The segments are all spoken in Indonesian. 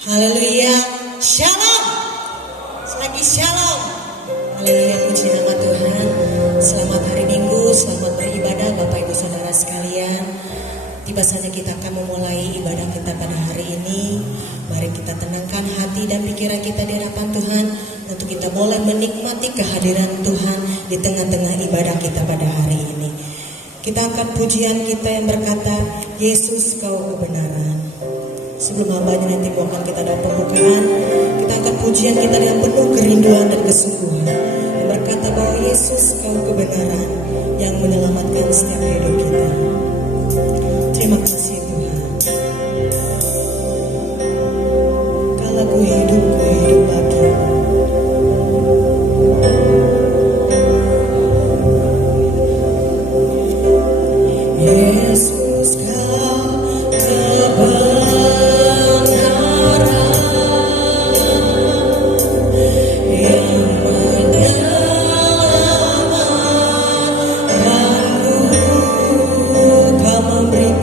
Haleluya, shalom. Lagi shalom. Haleluya, puji nama Tuhan. Selamat hari Minggu, selamat beribadah Bapak Ibu Saudara sekalian. Tiba saja kita akan memulai ibadah kita pada hari ini. Mari kita tenangkan hati dan pikiran kita di hadapan Tuhan untuk kita boleh menikmati kehadiran Tuhan di tengah-tengah ibadah kita pada hari ini. Kita angkat pujian kita yang berkata, Yesus kau kebenaran. Sebelum hambanya nanti bawakan kita dalam pembukaan, kita angkat pujian kita dengan penuh kerinduan dan kesungguhan yang berkata bahwa Yesus kau kebenaran yang menyelamatkan setiap hidup kita. Terima kasih Tuhan. Kalau ku hidup bagimu. Yesus kau kebenaran yang menyelamatkanku. Kau memberikanku hidup tak berharap.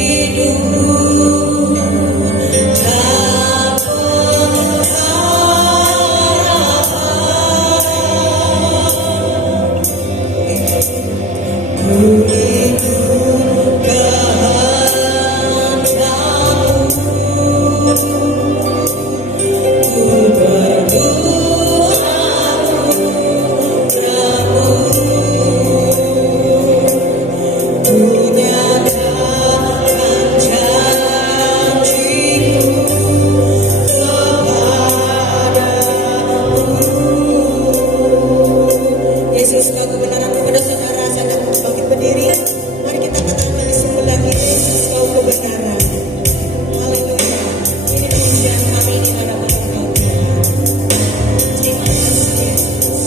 Ku ikut kehendakmu, ku berdoa padamu, ku nyatakan janjiku kepadamu. Yesus kau kebenaran. Kepada saudara saya bangkit berdiri. Mari kita katakan di sebelah kita, Yesus kau kebenaran. Haleluya. Ini pujian kami di hadapan Engkau Tuhan. Terima kasih Yesus.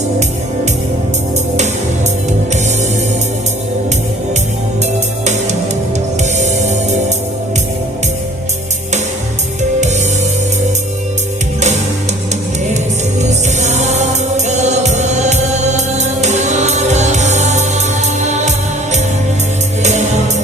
Yesus kau kebenaran yang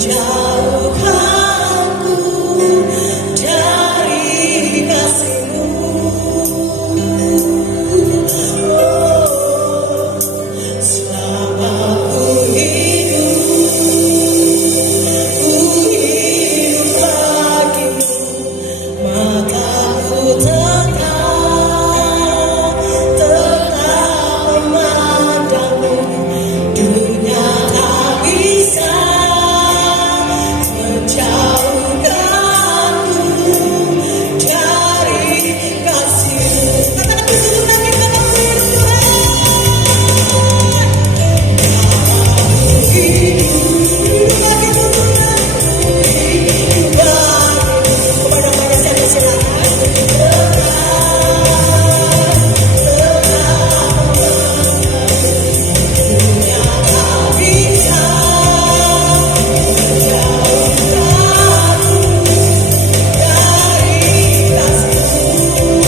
menjauhkanku dari kasih-Mu. Selama ku hidup bagimu, maka ku tetap memandangmu. Dunia tak bisa menjauhkanku dari kasih-Mu. Katakan begitu lagi, katakan begitu Tuhan. Hidup bagimu Tuhan, hidup bagimu. Kepada siapa silakan. Dunia tak bisa menjauhkanku dari kasih-Mu.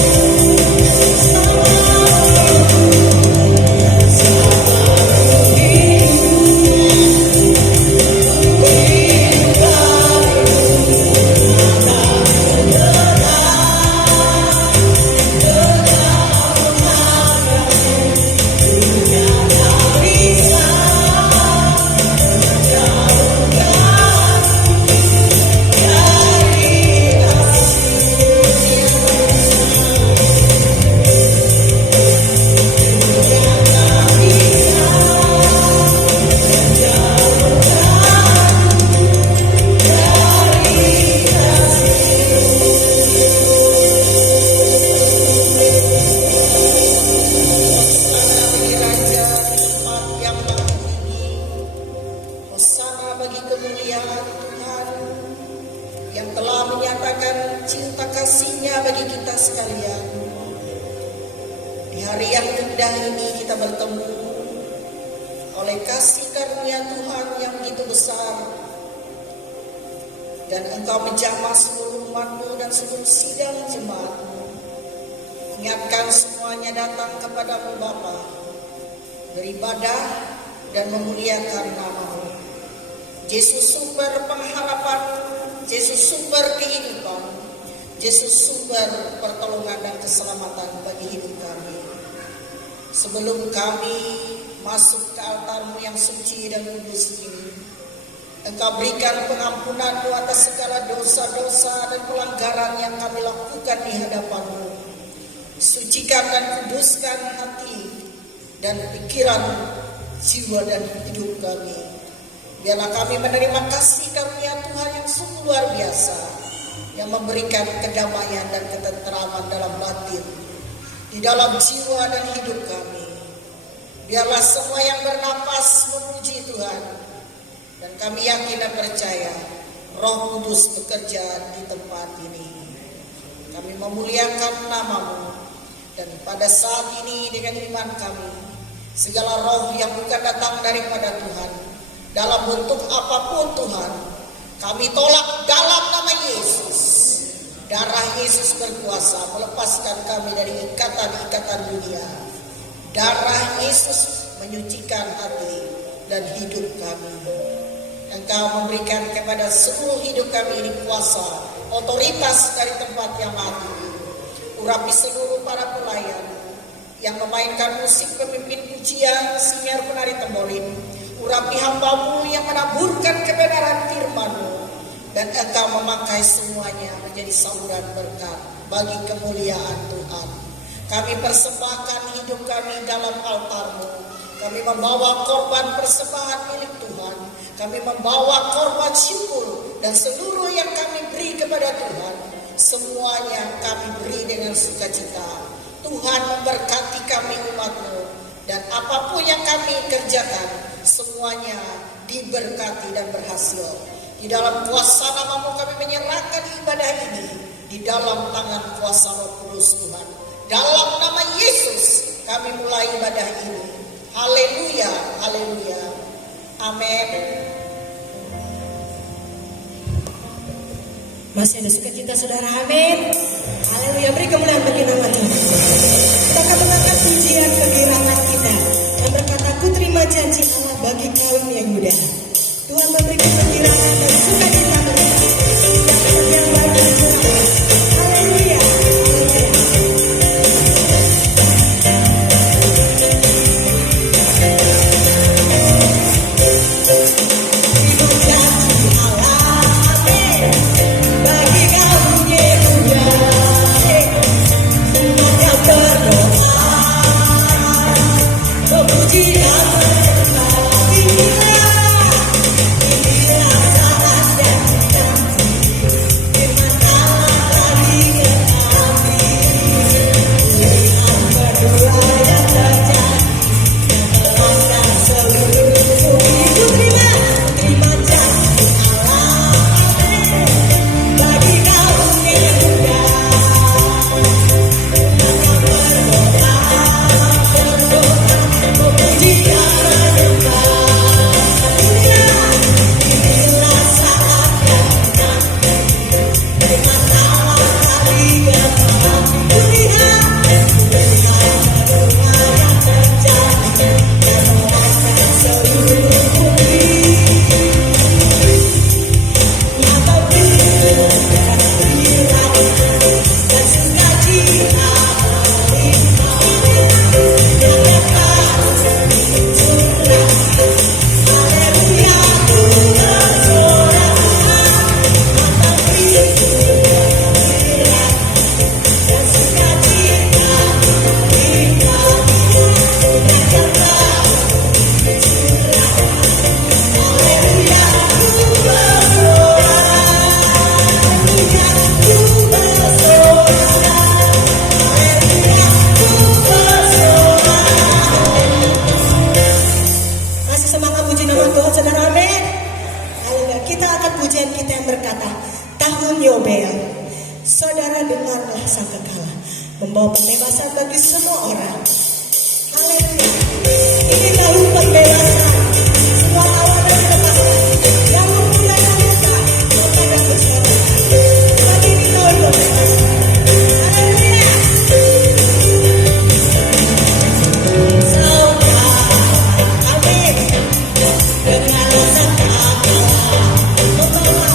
Hosana bagi kemuliaan Tuhan yang telah menyatakan cinta kasih-Nya bagi kita sekalian. Di hari yang indah ini kita bertemu oleh kasih karunia Tuhan yang begitu besar, dan Engkau menjamah seluruh umat-Mu dan seluruh sidang jemaat-Mu. Ingatkan semuanya datang kepadamu Bapa, beribadah dan memuliakan nama-Mu. Yesus sumber pengharapan, Yesus sumber kehidupan, Yesus sumber pertolongan dan keselamatan bagi hidup kami. Sebelum kami masuk ke altar-Mu yang suci dan kudus ini, Engkau berikan pengampunan-Mu atas segala dosa-dosa dan pelanggaran yang kami lakukan di hadapan-Mu. Sucikan dan kuduskan hati dan pikiran, jiwa dan hidup kami. Biarlah kami menerima kasih karunia Tuhan yang sungguh luar biasa, yang memberikan kedamaian dan ketenteraman dalam batin, di dalam jiwa dan hidup kami. Biarlah semua yang bernapas memuji Tuhan, dan kami yakin dan percaya Roh Kudus bekerja di tempat ini. Kami memuliakan nama-Mu, dan pada saat ini dengan iman kami, segala roh yang bukan datang daripada Tuhan, dalam bentuk apapun Tuhan, kami tolak dalam nama Yesus. Darah Yesus berkuasa melepaskan kami dari ikatan-ikatan dunia. Darah Yesus menyucikan hati dan hidup kami. Engkau memberikan kepada seluruh hidup kami ini kuasa, otoritas dari tempat yang maha tinggi. Urapi seluruh para pelayan yang memainkan musik, pemimpin pujian, singar, penari tembolin. Urapi hamba-Mu yang menaburkan kebenaran firman-Mu, dan Engkau memakai semuanya menjadi saluran berkat bagi kemuliaan Tuhan. Kami persembahkan hidup kami dalam altar-Mu. Kami membawa korban persembahan milik Tuhan. Kami membawa korban syukur, dan seluruh yang kami beri kepada Tuhan, semuanya kami beri dengan sukacita. Tuhan memberkati kami umat-Mu, dan apapun yang kami kerjakan, semuanya diberkati dan berhasil. Di dalam kuasa nama-Mu kami menyerahkan ibadah ini di dalam tangan kuasa Roh Kudus Tuhan. Dalam nama Yesus kami mulai ibadah ini. Haleluya, haleluya. Amin. Masih ada sukacita saudara, amin. Haleluya, beri kemuliaan bagi nama Tuhan. Kita akan mengangkat pujian bagi rahmat kita yang berkata, ku terima janji Allah bagi kaum Yehuda. Tuhan memberikan kegembiraan dan sukacita mereka. Yang baik dan selamat. Haleluya. Saudara dengarlah sangkakala membawa pembebasan bagi semua orang. Haleluya. Ini tahun pembebasan. Semua tawanan lepaskan. Yang mempunyai luka kepada keselamatan. Bagi ini tahun pembebasan. Haleluya. Saudara, amin. Dengarlah sangkakala membawa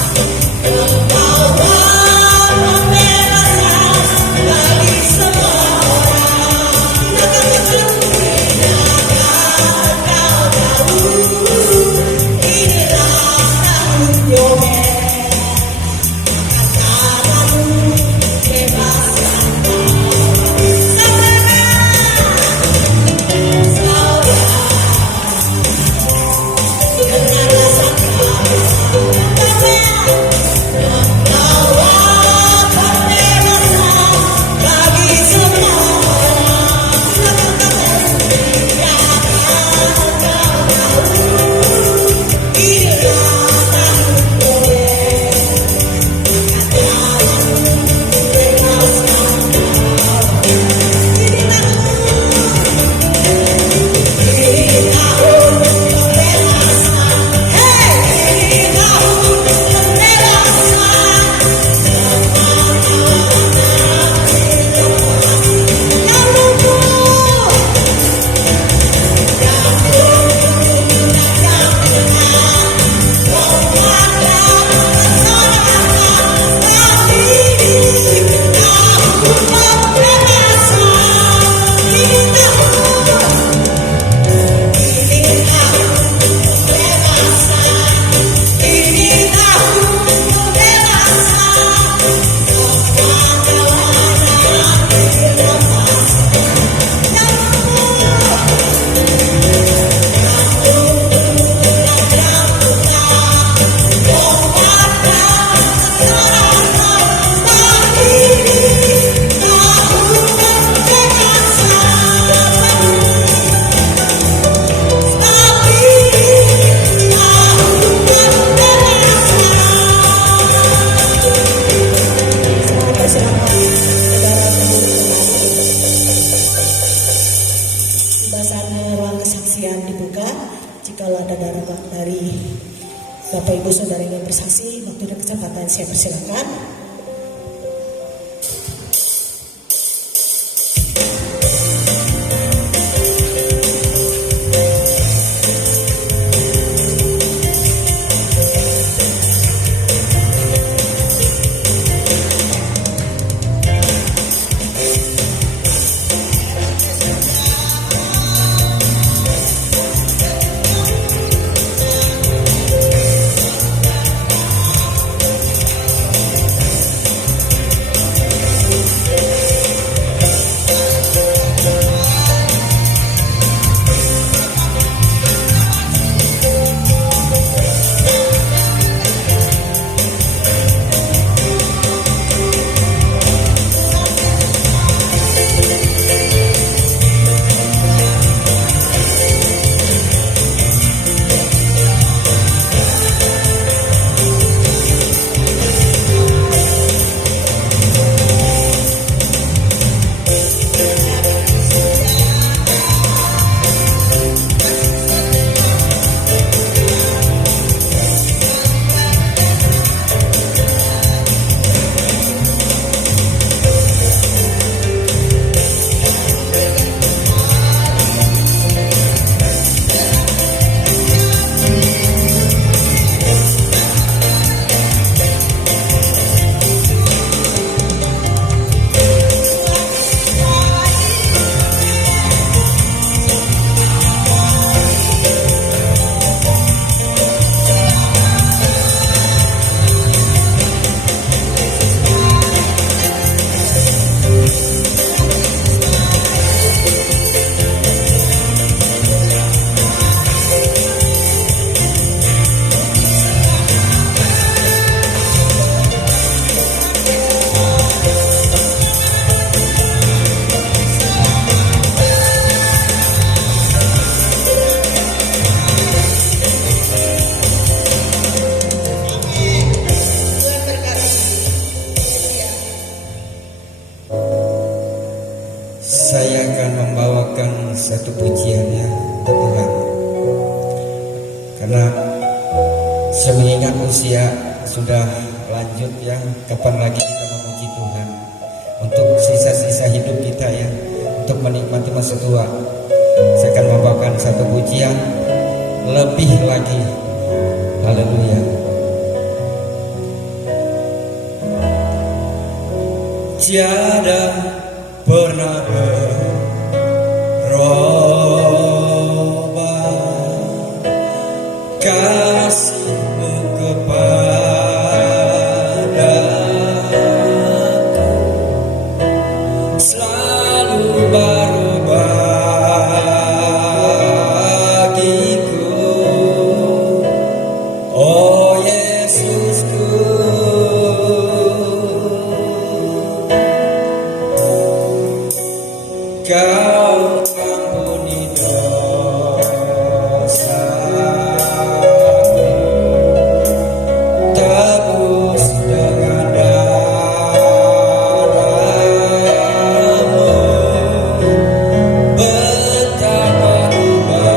Jikalau ada dari Bapak Ibu Saudara yang bersaksi, waktu dan kesempatan saya persilakan. Saya akan membawakan satu pujiannya Tuhan, karena saya mengingat usia sudah lanjut ya. Kapan lagi kita memuji Tuhan untuk sisa-sisa hidup kita ya, untuk menikmati masa tua. Saya akan membawakan satu pujian lebih lagi. Haleluya. Tiada pernah berubah kasih-Mu kepadaku, selalu baru bagiku. Oh Yesusku, Kau ampuni dosaku, tebus dengan darah-Mu. Betapa ku bersyukur,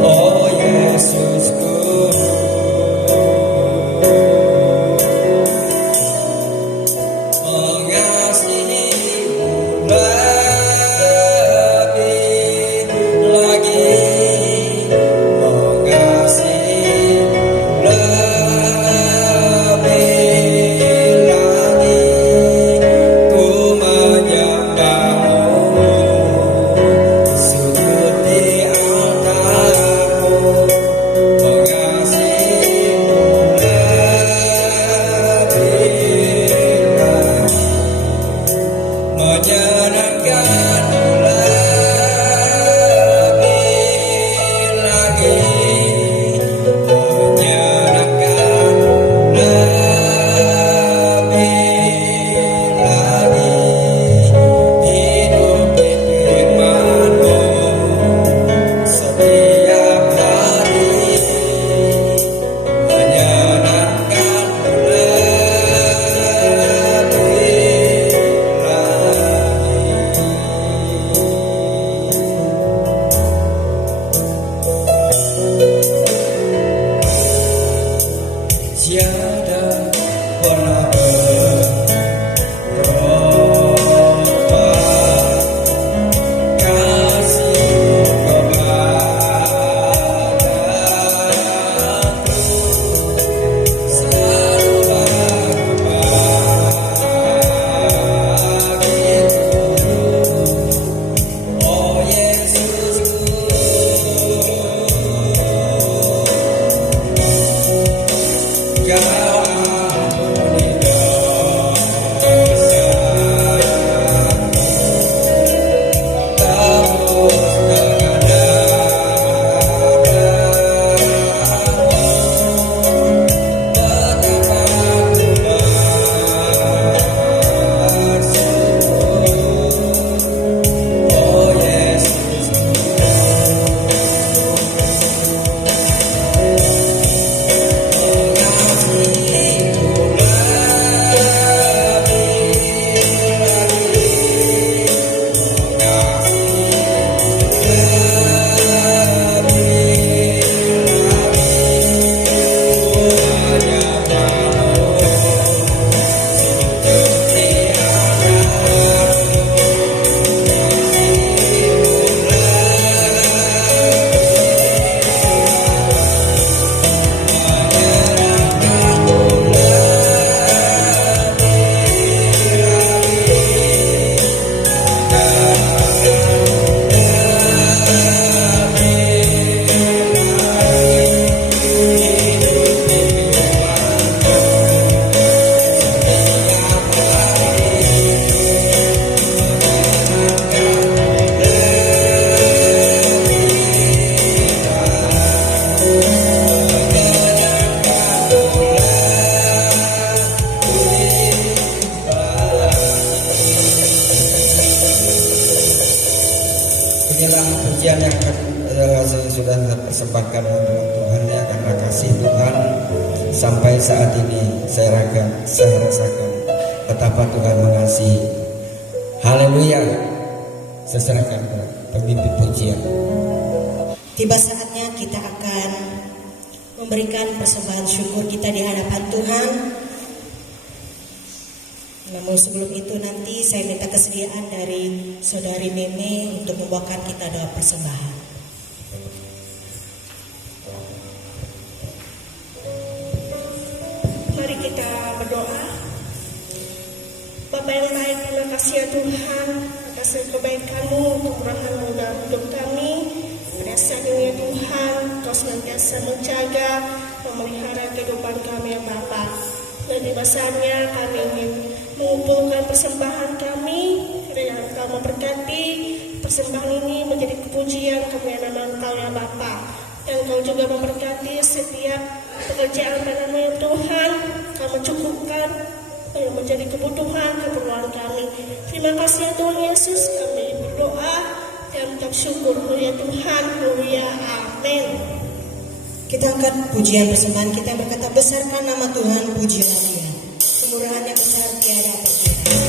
oh akan saya sudah persembahkan untuk Tuhan ya, karena kasih Tuhan sampai saat ini saya rasakan betapa Tuhan mengasihi. Haleluya. Saya serahkan pemimpin pujian. Tiba saatnya kita akan memberikan persembahan syukur kita di hadapan Tuhan. Namun sebelum itu nanti saya minta kesediaan dari saudari Meme untuk membawakan kita doa persembahan. Mari kita berdoa. Bapa yang baik, terima kasih ya Tuhan atas kebaikan-Mu, kemurahan-Mu dalam hidup kami. Pada saat ini ya Tuhan, Kau senantiasa menjaga, memelihara kehidupan kami ya Bapa. Dan di masanya kami ingin mengumpulkan persembahan kami, kiranya Engkau memberkati persembahan ini menjadi kepujian kemuliaan nama Engkau ya Bapa. Dan Engkau juga memberkati setiap pekerjaan dan ya Tuhan, Kau mencukupkan yang menjadi keperluan kami. Terima kasih ya Tuhan Yesus, kami berdoa dan mengucap syukur ya Tuhan, haleluya, amin. Kita angkat pujian persembahan kita berkata, besarkan nama Tuhan, pujilah Dia. Kemurahannya besar tiada terkira.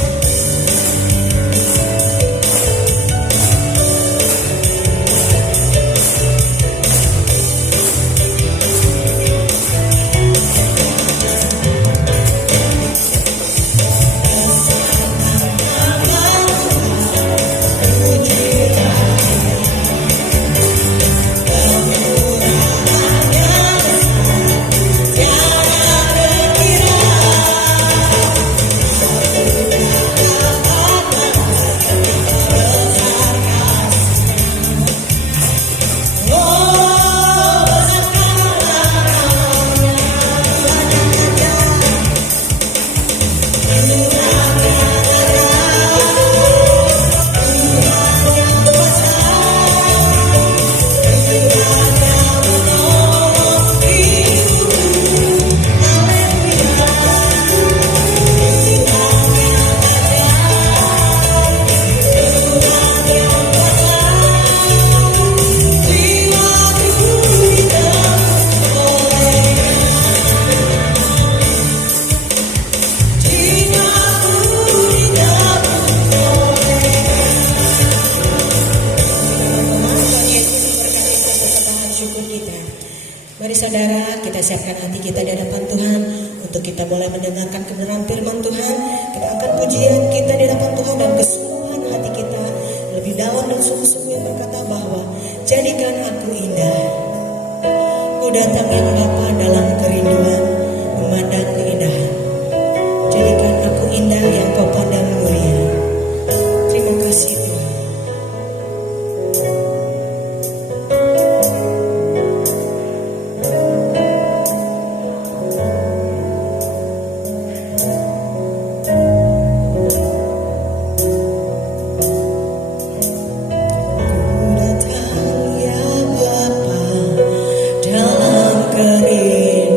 Mari saudara, kita siapkan hati kita di hadapan Tuhan untuk kita boleh mendengarkan kebenaran firman Tuhan. Kita akan pujian kita di hadapan Tuhan dan kesungguhan hati kita lebih dalam dan sungguh-sungguh yang berkata bahwa jadikan aku indah. Ku datang yang Bapa dalam kerinduan memandang keindahan. Jadikan aku indah yang Kau pandang mulia. Terima kasih Tuhan. Kerinduan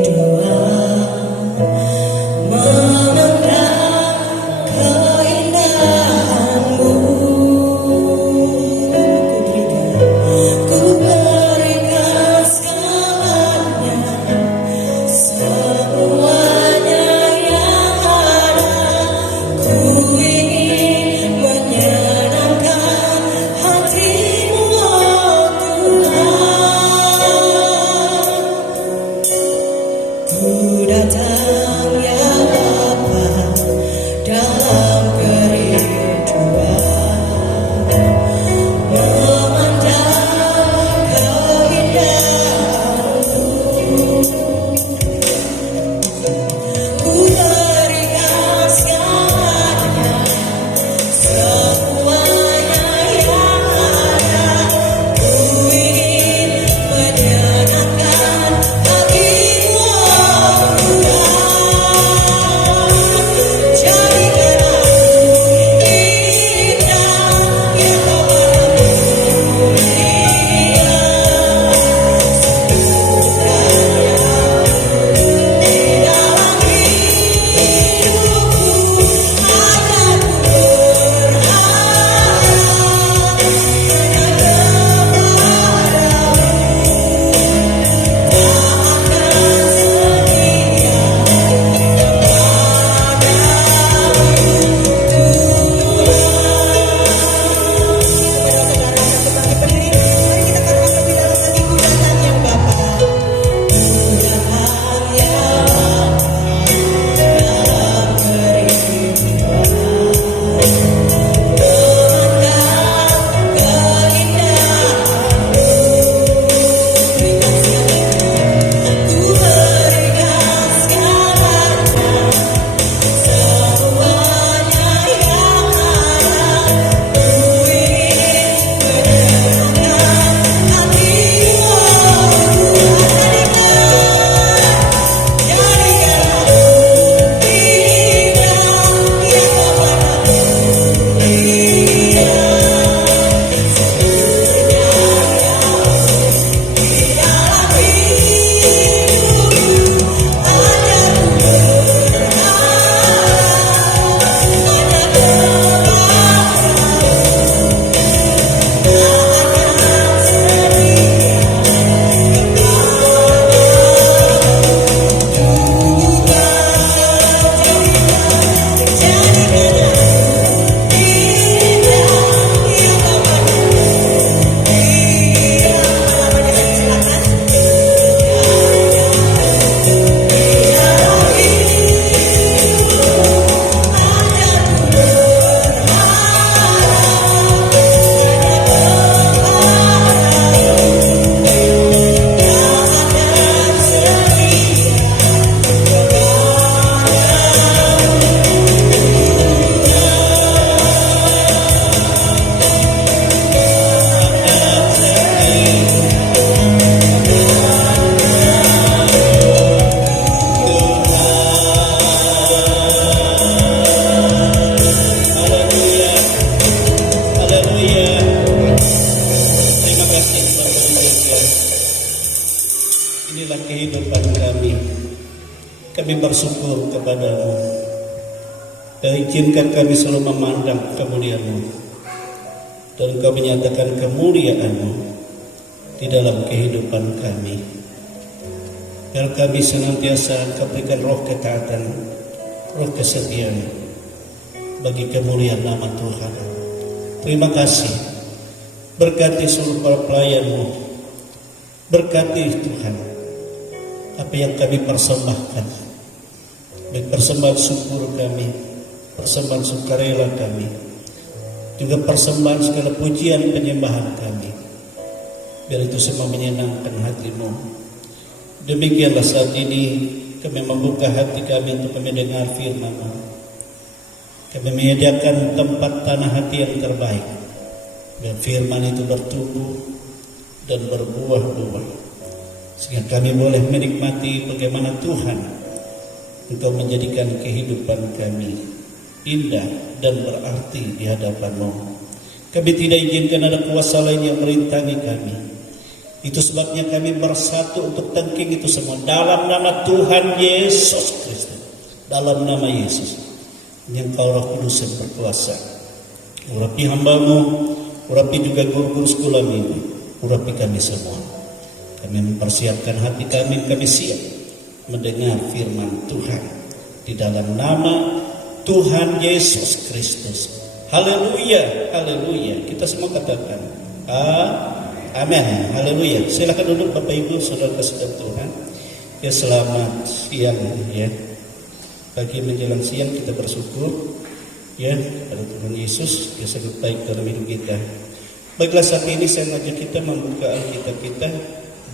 surga, inilah kehidupan kami. Kami bersyukur kepadamu, dan izinkan kami selalu memandang kemuliaan-Mu, dan Kau menyatakan kemuliaan-Mu di dalam kehidupan kami. Biar kami senantiasa Kau berikan roh ketaatan, roh kesetiaan bagi kemuliaan nama Tuhan. Terima kasih. Berkati seluruh para pelayan-Mu. Berkati Tuhan apa yang kami persembahkan, baik persembahan syukur kami, persembahan sukarela kami, juga persembahan segala pujian penyembahan kami. Biar itu semua menyenangkan hati-Mu. Demikianlah saat ini kami membuka hati kami untuk mendengar firman-Mu. Kami menyediakan tempat tanah hati yang terbaik, biar firman itu bertumbuh dan berbuah-buah, sehingga kami boleh menikmati bagaimana Tuhan Engkau menjadikan kehidupan kami indah dan berarti di hadapan-Mu. Kami tidak izinkan ada kuasa lain yang merintangi kami. Itu sebabnya kami bersatu untuk tangking itu semua dalam nama Tuhan Yesus Kristus. Dalam nama Yesus yang Kau Roh Kudus yang berkuasa, urapi hamba-Mu, urapi juga guru-guru sekolah minggu, urapi kami semua. Kami mempersiapkan hati kami siap mendengar firman Tuhan di dalam nama Tuhan Yesus Kristus. Haleluya, haleluya. Kita semua katakan amin, haleluya. Silakan duduk Bapak Ibu Saudara kasih Tuhan. Ya, selamat siang ya. Pagi menjelang siang kita bersyukur ya pada Tuhan Yesus yang sangat baik dalam hidup kita. Baiklah, saat ini saya mengajak kita membuka Alkitab kita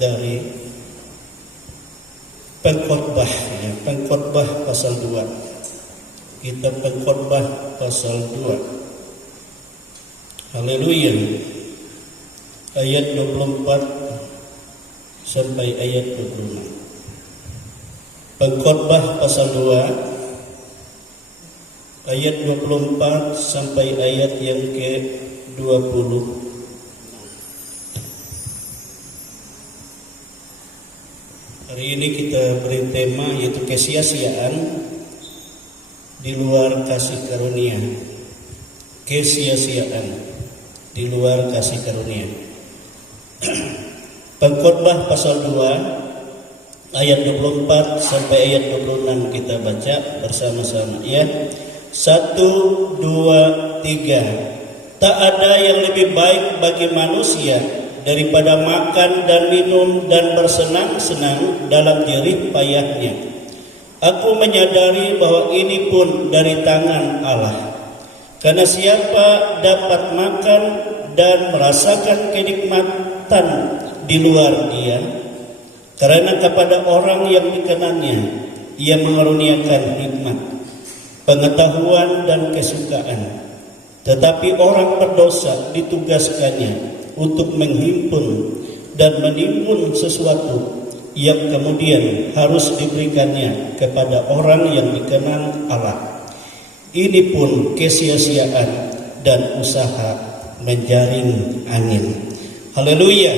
dari Pengkhotbah ya, Pengkhotbah pasal 2. Kitab Pengkhotbah pasal 2. Haleluya. Ayat 24 sampai ayat 26. Pengkhotbah pasal 2 ayat 24 sampai ayat yang ke-20. Hari ini kita beri tema yaitu kesia-siaan di luar kasih karunia. Kesia-siaan di luar kasih karunia. Pengkhotbah pasal 2 ayat 24 sampai ayat 26 kita baca bersama-sama ya. 1, 2, 3. Tak ada yang lebih baik bagi manusia daripada makan dan minum dan bersenang-senang dalam jerih payahnya. Aku menyadari bahwa ini pun dari tangan Allah. Karena siapa dapat makan dan merasakan kenikmatan di luar dia, karena kepada orang yang dikenannya ia mengaruniakan hikmat, pengetahuan dan kesukaan. Tetapi orang berdosa ditugaskannya untuk menghimpun dan menimbun sesuatu yang kemudian harus diberikannya kepada orang yang dikenal Allah. Ini pun kesia-siaan dan usaha menjaring angin. Haleluya.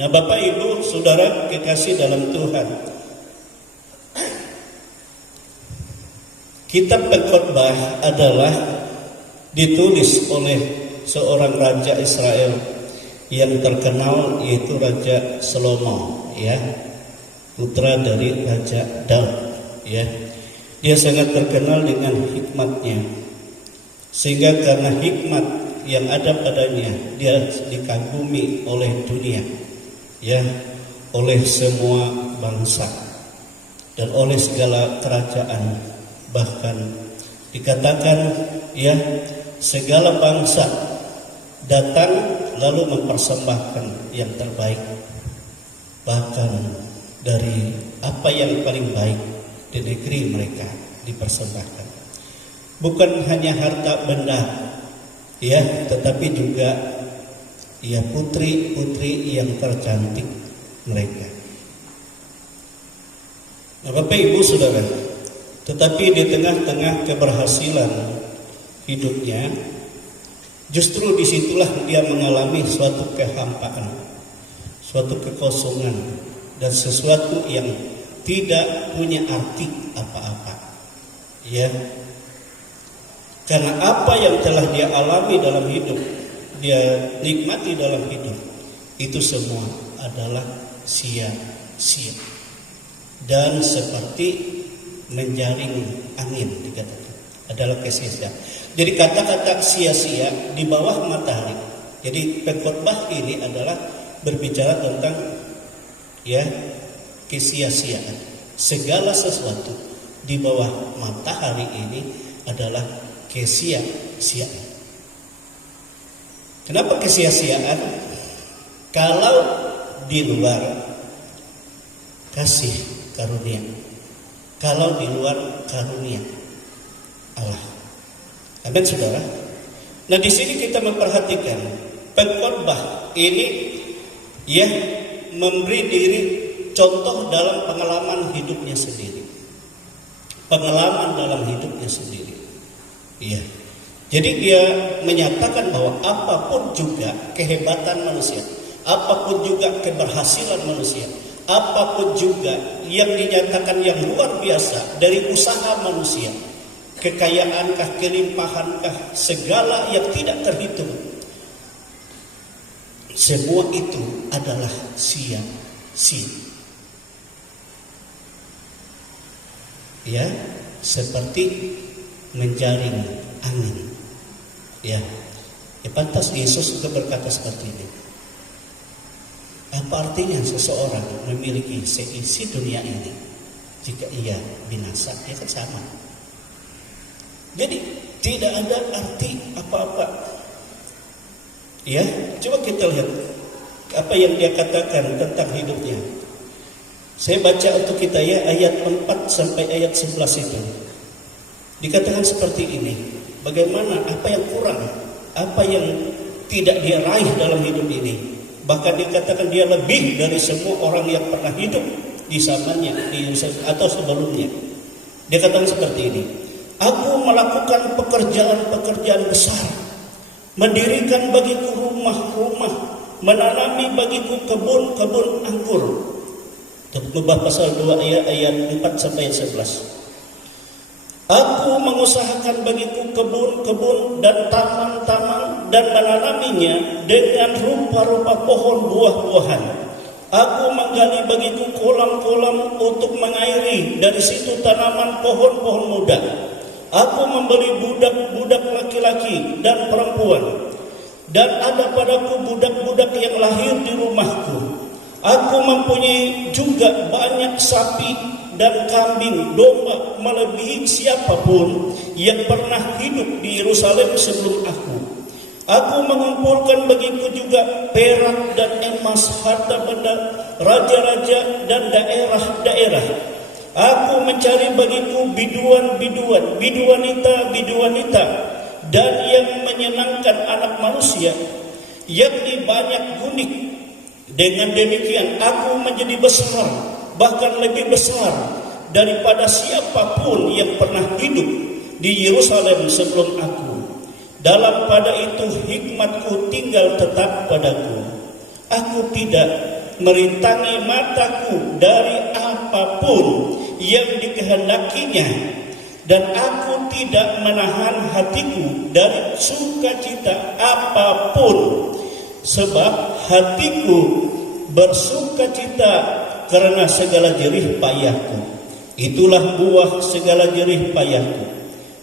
Nah, Bapak Ibu Saudara kekasih dalam Tuhan, Kitab Pengkhotbah adalah ditulis oleh seorang raja Israel yang terkenal, yaitu Raja Salomo ya, putra dari Raja Daud ya. Dia sangat terkenal dengan hikmatnya, sehingga karena hikmat yang ada padanya dia dikagumi oleh dunia ya, oleh semua bangsa dan oleh segala kerajaan. Bahkan dikatakan ya, segala bangsa datang lalu mempersembahkan yang terbaik, bahkan dari apa yang paling baik di negeri mereka dipersembahkan. Bukan hanya harta benda ya, tetapi juga ya putri-putri yang tercantik mereka. Nah, Bapak Ibu Saudara, tetapi di tengah-tengah keberhasilan hidupnya, justru disitulah dia mengalami suatu kehampaan. suatu kekosongan dan sesuatu yang tidak punya arti apa-apa. Ya. Karena apa yang telah dia alami dalam hidup, dia nikmati dalam hidup, itu semua adalah sia-sia. Dan seperti menjaring angin dikatakan, adalah kesia-siaan. Jadi kata-kata sia-sia di bawah matahari. Jadi pengkhotbah ini adalah berbicara tentang kesia-siaan. Segala sesuatu di bawah matahari ini adalah kesia-siaan. Kenapa kesia-siaan? Kalau di luar kasih karunia, kalau di luar karunia Allah. Amin, saudara. Nah, di sini kita memperhatikan pengkhotbah ini memberi diri contoh dalam pengalaman hidupnya sendiri. Pengalaman dalam hidupnya sendiri. Iya. Jadi dia menyatakan bahwa apapun juga kehebatan manusia, apapun juga keberhasilan manusia, apapun juga yang dinyatakan yang luar biasa dari usaha manusia, kekayaankah, kelimpahankah, segala yang tidak terhitung, semua itu adalah sia-sia. Ya, seperti menjaring angin. Ya, pantas Yesus juga berkata seperti ini. Apa artinya seseorang memiliki seisi dunia ini jika ia binasa? Ya kan sama. Jadi tidak ada arti apa-apa. Ya, coba kita lihat apa yang dia katakan tentang hidupnya. Saya baca untuk kita ayat 4 sampai ayat 11 itu. Dikatakan seperti ini. Bagaimana, apa yang kurang, apa yang tidak dia raih dalam hidup ini. Bahkan dikatakan dia lebih dari semua orang yang pernah hidup di zamannya atau sebelumnya. Dia katakan seperti ini. Aku melakukan pekerjaan-pekerjaan besar, mendirikan bagiku rumah-rumah, menanami bagiku kebun-kebun anggur. Mubah pasal 2 ayat 4 sampai 11. Aku mengusahakan bagiku kebun-kebun dan taman-taman dan menanaminya dengan rupa-rupa pohon buah-buahan. Aku menggali bagiku kolam-kolam untuk mengairi, dari situ tanaman pohon-pohon muda. Aku membeli budak-budak laki-laki dan perempuan, dan ada padaku budak-budak yang lahir di rumahku. Aku mempunyai juga banyak sapi dan kambing, domba, melebihi siapapun yang pernah hidup di Yerusalem sebelum aku. Aku mengumpulkan bagiku juga perak dan emas, harta benda raja-raja dan daerah-daerah. Aku mencari bagiku biduan-biduan, biduanita-biduanita, dan yang menyenangkan anak manusia, yakni banyak gunik. Dengan demikian aku menjadi besar, bahkan lebih besar daripada siapapun yang pernah hidup di Yerusalem sebelum aku. Dalam pada itu hikmatku tinggal tetap padaku. Aku tidak merintangi mataku dari apapun yang dikehendakinya, dan aku tidak menahan hatiku dari sukacita apapun, sebab hatiku bersukacita karena segala jerih payahku. Itulah buah segala jerih payahku.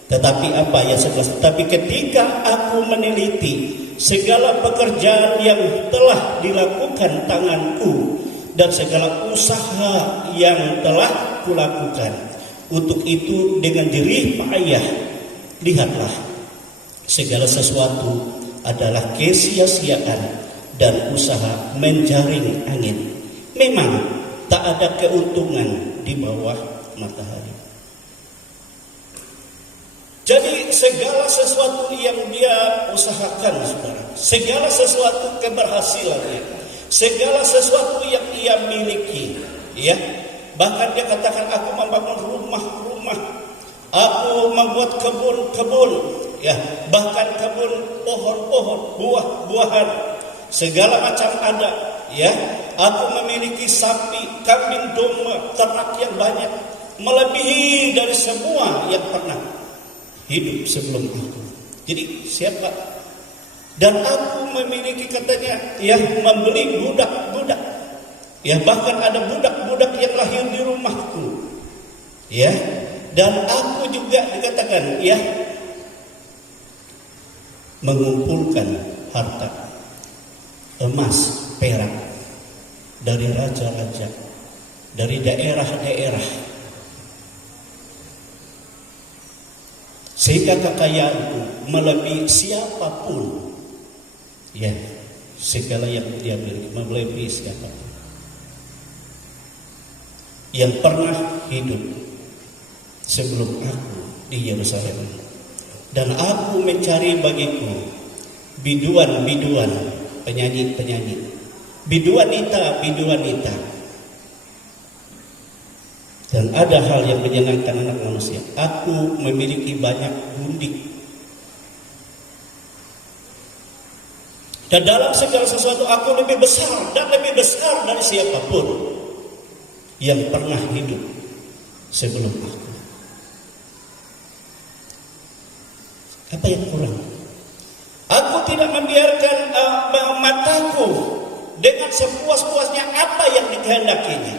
Tetapi apa ya 11? Tetapi ketika aku meneliti segala pekerjaan yang telah dilakukan tanganku dan segala usaha yang telah kulakukan, untuk itu dengan jerih payah, lihatlah, segala sesuatu adalah kesia-siaan dan usaha menjaring angin. Memang tak ada keuntungan di bawah matahari. Jadi segala sesuatu yang dia usahakan, saudara, segala sesuatu keberhasilannya, segala sesuatu yang ia miliki, ya, bahkan dia katakan aku membangun rumah-rumah, aku membuat kebun-kebun, ya, bahkan kebun pohon-pohon, buah-buahan, segala macam ada, ya. Aku memiliki sapi, kambing, domba, ternak yang banyak, melebihi dari semua yang pernah hidup sebelum aku. Jadi siapa? Dan aku memiliki, katanya, ya, membeli budak-budak. Ya, bahkan ada budak-budak yang lahir di rumahku. Ya, dan aku juga dikatakan, ya, mengumpulkan harta, emas, perak dari raja-raja, dari daerah-daerah, sehingga kekayaanku melebihi siapapun. Ya, segala yang dia miliki melebihi siapapun yang pernah hidup sebelum aku di Yerusalem. Dan aku mencari bagiku biduan-biduan, penyanyi-penyanyi, biduanita. Dan ada hal yang menyenangkan anak manusia. Aku memiliki banyak gundik. Dan dalam segala sesuatu aku lebih besar dan lebih besar dari siapapun yang pernah hidup sebelum aku. Apa yang kurang? Aku tidak membiarkan mataku dengan sepuas-puasnya apa yang dikehendakinya.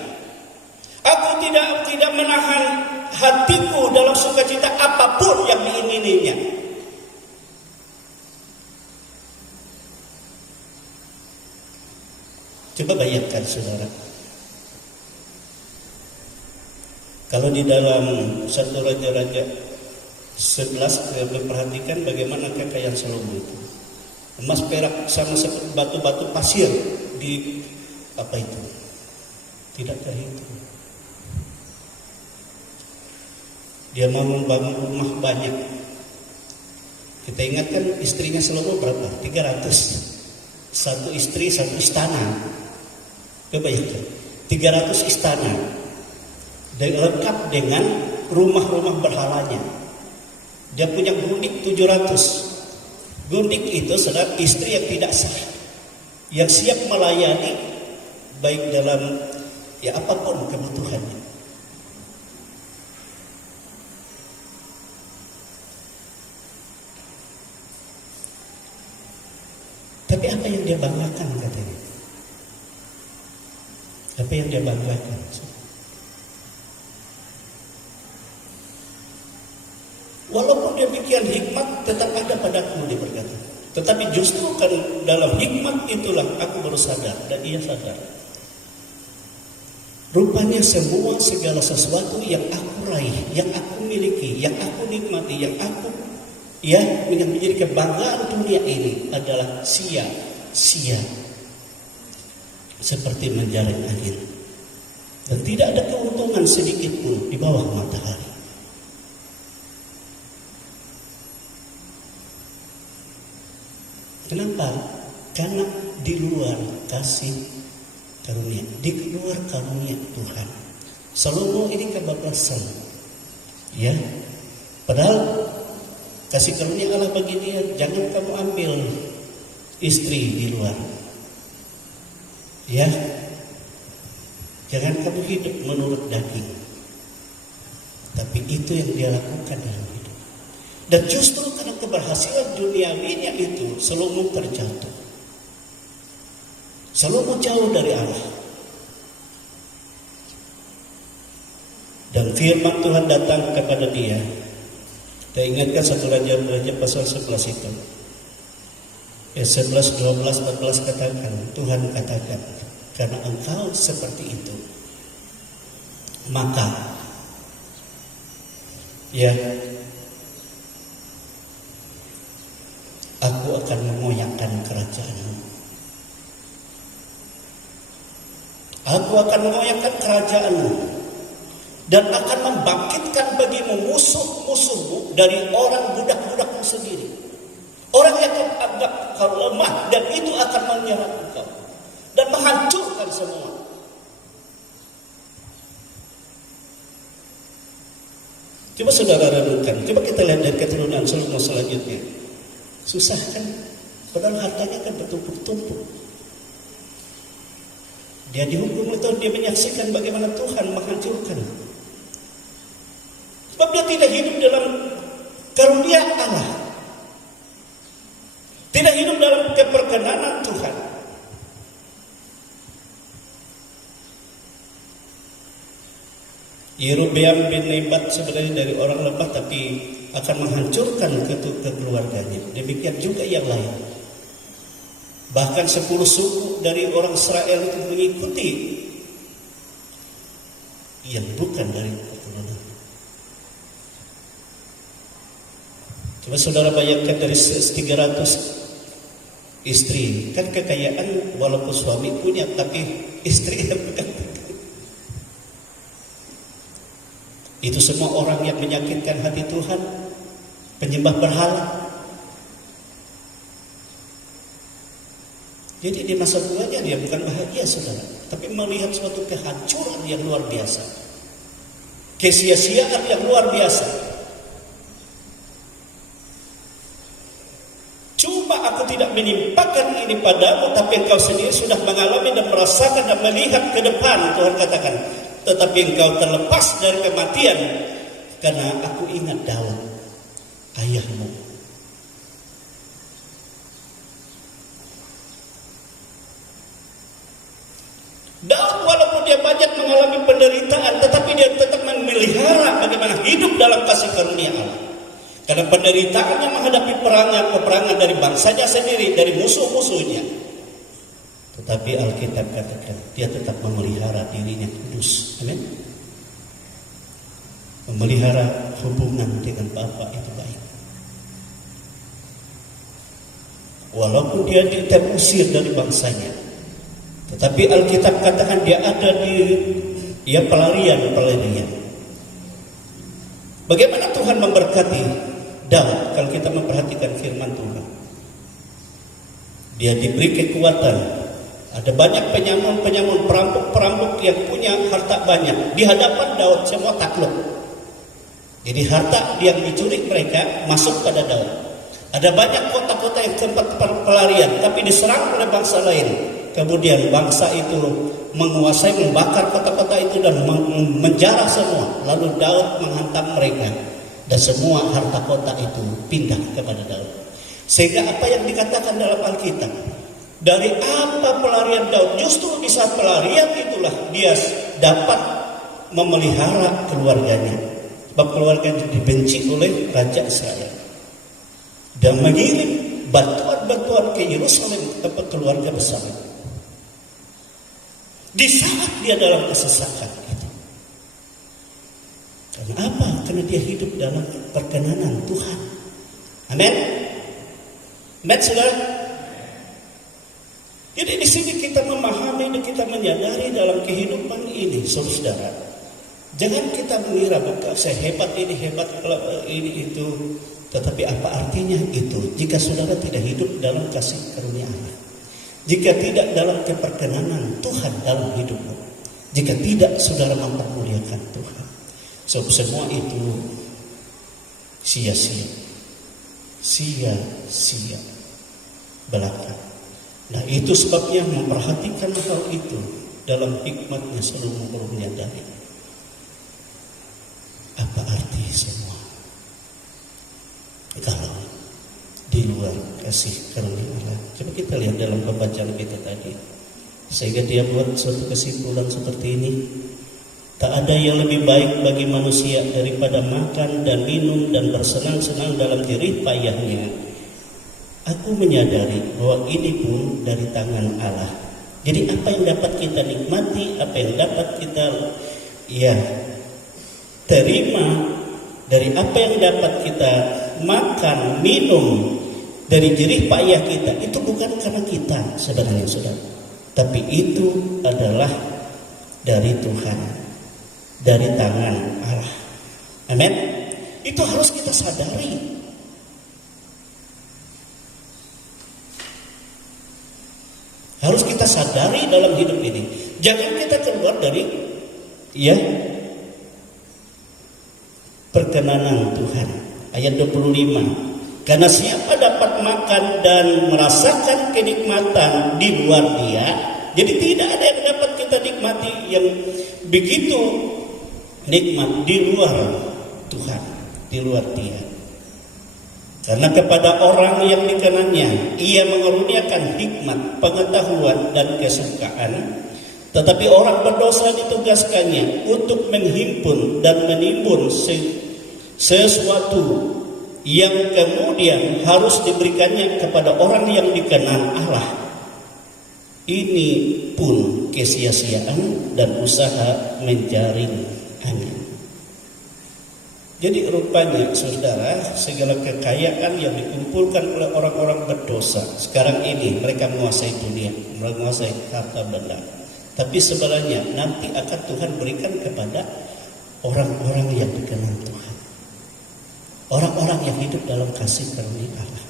Aku tidak menahan hatiku dalam sukacita apapun yang diingininya. Coba bayangkan, saudara, kalau di dalam satu Raja-Raja 11 memperhatikan bagaimana kekayaan Salomo itu, emas, perak, sama seperti batu-batu pasir di apa itu, tidak terhitung. Dia mau membangun rumah banyak. Kita ingatkan istrinya Salomo berapa? 300. Satu istri, satu istana. Coba bayangkan, 300 istana, dan lengkap dengan rumah-rumah berhalanya. Dia punya gundik 700. Gundik itu adalah istri yang tidak sah, yang siap melayani baik dalam ya apapun kebutuhannya. Tapi apa yang dia banggakan, katanya? Apa yang dia banggakan? Walaupun demikian hikmat tetap ada padaku, dia berkata. Tetapi justru kan dalam hikmat itulah aku baru sadar, dan ia sadar. Rupanya semua segala sesuatu yang aku raih, yang aku miliki, yang aku nikmati, yang aku menjadi kebanggaan dunia ini adalah sia-sia, seperti menjaring angin, dan tidak ada keuntungan sedikit pun di bawah matahari. Kenapa? Karena di luar kasih karunia, di luar karunia Tuhan. Salomo ini kebablasan, ya. Padahal kasih karunia Allah bagi dia, jangan kamu ambil istri di luar, ya. Jangan kamu hidup menurut daging. Tapi itu yang dia lakukan dalam hidup. Dan justru karena keberhasilan duniawinya itu, Salomo terjatuh. Salomo jauh dari Allah. Dan firman Tuhan datang kepada dia. Kita ingatkan satu Raja-Raja pasal 11 itu. 11, 12, 14 katakan, Tuhan katakan, karena engkau seperti itu, maka ya aku akan mengoyakkan kerajaanmu. Aku akan mengoyakkan kerajaanmu dan akan membangkitkan bagimu musuh-musuhmu dari orang budak-budakmu sendiri. Orang yang kau anggap kau lemah, dan itu akan menyerang engkau dan menghancurkan semua. Coba saudara renungkan, coba kita lihat dari keturunan Salomo selanjutnya. Susah kan? Padahal hartanya kan bertumpuk-tumpuk. Dia dihukum atau dia menyaksikan bagaimana Tuhan menghancurkan. Sebab dia tidak hidup dalam karunia Allah. Tidak hidup dalam keperkenanan Tuhan. Yerobeam bin Nebat sebenarnya dari orang lemah, tapi akan menghancurkan keluarganya. Demikian juga yang lain. Bahkan 10 suku dari orang Israel itu mengikuti yang bukan dari keturunan. Coba saudara bayangkan dari 300 istri, kan kekayaan walaupun suami punya, tapi istri yang bukan. Itu semua orang yang menyakitkan hati Tuhan, penyembah berhala. Jadi di masa tuanya dia bukan bahagia saudara, tapi melihat suatu kehancuran yang luar biasa, kesia-siaan yang luar biasa. Cuma aku tidak menimpakan ini padamu, tapi engkau sendiri sudah mengalami dan merasakan dan melihat ke depan. Tuhan katakan, tetapi engkau terlepas dari kematian, karena aku ingat Daud, ayahmu. Daud walaupun dia banyak mengalami penderitaan, tetapi dia tetap memelihara bagaimana hidup dalam kasih karunia Allah. Karena penderitaannya menghadapi peperangan dari bangsanya sendiri, dari musuh-musuhnya. Tetapi Alkitab katakan dia tetap memelihara dirinya kudus. Amin. Memelihara hubungan dengan Bapa itu baik. Walaupun dia terusir dari bangsanya, tetapi Alkitab katakan dia ada di pelarian. Bagaimana Tuhan memberkati Daud kalau kita memperhatikan firman Tuhan? Dia diberi kekuatan. Ada banyak penyamun, perampok yang punya harta banyak. Di hadapan Daud semua takluk. Jadi harta yang dicuri mereka masuk pada Daud. Ada banyak kota-kota yang tempat pelarian, tapi diserang oleh bangsa lain. Kemudian bangsa itu menguasai, membakar kota-kota itu dan menjarah semua. Lalu Daud menghantam mereka dan semua harta kota itu pindah kepada Daud. Sehingga apa yang dikatakan dalam Alkitab, dari apa pelarian Daud, justru di saat pelarian itulah dia dapat memelihara keluarganya. Sebab keluarganya dibenci oleh Raja Israel. Dan mengirim bantuan-bantuan ke Yerusalem tempat keluarga besar. Di saat dia dalam kesesakan itu. Karena apa? Karena dia hidup dalam perkenanan Tuhan. Amin. Amin, saudara. Jadi di sini kita memahami dan kita menyadari dalam kehidupan ini, saudara. Jangan kita mengira bahwa saya hebat ini, hebat ini itu. Tetapi apa artinya itu jika saudara tidak hidup dalam kasih karunia Allah? Jika tidak dalam keperkenanan Tuhan dalam hidupmu, jika tidak saudara mempermuliakan Tuhan, so, semua itu sia-sia belaka. Nah itu sebabnya memperhatikan hal itu dalam hikmatnya selalu menyadari apa arti semua kalau di luar kasih karunia Allah. Coba kita lihat dalam pembacaan kita tadi. Sehingga dia buat suatu kesimpulan seperti ini. Tak ada yang lebih baik bagi manusia daripada makan dan minum dan bersenang-senang dalam jerih payahnya. Aku menyadari bahwa ini pun dari tangan Allah. Jadi apa yang dapat kita nikmati, apa yang dapat kita terima dari apa yang dapat kita makan, minum dari jerih payah kita, itu bukan karena kita sebenarnya saudara, tapi itu adalah dari Tuhan, dari tangan Allah. Amin. Itu harus kita sadari. Harus kita sadari dalam hidup ini. Jangan kita keluar dari perkenanan Tuhan. Ayat 25. Karena siapa dapat makan dan merasakan kenikmatan di luar dia, jadi tidak ada yang dapat kita nikmati yang begitu nikmat di luar Tuhan, di luar Dia. Karena kepada orang yang dikenannya Ia mengaruniakan hikmat, pengetahuan dan kesukaan, tetapi orang berdosa ditugaskannya untuk menghimpun dan menimbun sesuatu yang kemudian harus diberikannya kepada orang yang dikenal Allah. Ini pun kesia-siaan dan usaha menjaring angin. Jadi rupanya saudara, segala kekayaan yang dikumpulkan oleh orang-orang berdosa sekarang ini, mereka menguasai dunia, menguasai harta benda. Tapi sebenarnya nanti akan Tuhan berikan kepada orang-orang yang dikenal Tuhan, orang-orang yang hidup dalam kasih karunia Allah.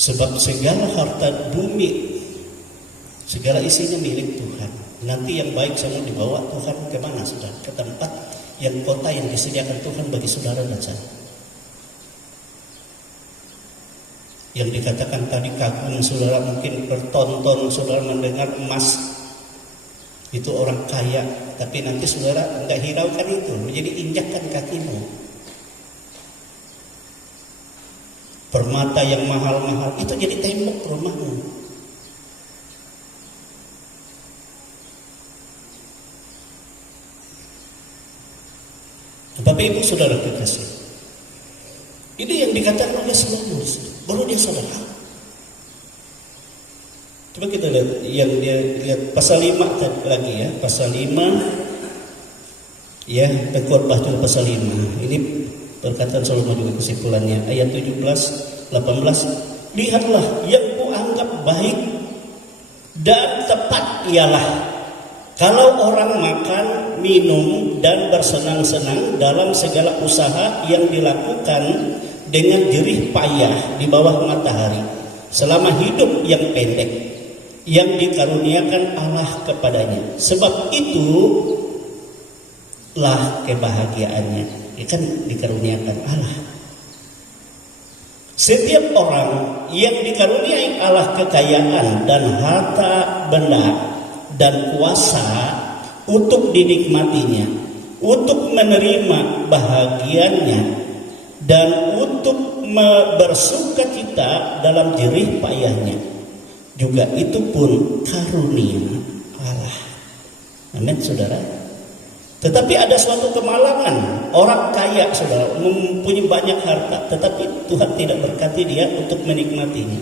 Sebab segala harta bumi, segala isinya milik Tuhan. Nanti yang baik semua dibawa Tuhan kemana saudara? Ke tempat yang kota yang disediakan Tuhan bagi saudara dan saya. Yang dikatakan tadi kagum saudara, mungkin bertonton saudara mendengar emas, itu orang kaya. Tapi nanti saudara enggak hiraukan itu, menjadi injakan kakimu. Permata yang mahal-mahal itu jadi tembok rumahmu. Bapak Ibu Saudara kekasih, ini yang dikatakan oleh Salomo, baru dia sadar. Coba kita lihat yang dia lihat pasal 5 lagi ya, pasal 5 ya, Pengkhotbah juga pasal 5. Ini perkataan Salomo juga kesimpulannya ayat 17, 18. Lihatlah yang kuanggap baik dan tepat ialah kalau orang makan, minum, dan bersenang-senang dalam segala usaha yang dilakukan dengan jerih payah di bawah matahari selama hidup yang pendek yang dikaruniakan Allah kepadanya. Sebab itulah kebahagiaannya. Ya kan dikaruniakan Allah. Setiap orang yang dikaruniai Allah kekayaan dan harta benda dan kuasa untuk dinikmatinya, untuk menerima bahagiannya, dan untuk bersuka cita dalam jerih payahnya, juga itu pun karunia Allah. Amin saudara. Tetapi ada suatu kemalangan, orang kaya saudara mempunyai banyak harta, tetapi Tuhan tidak berkati dia untuk menikmatinya.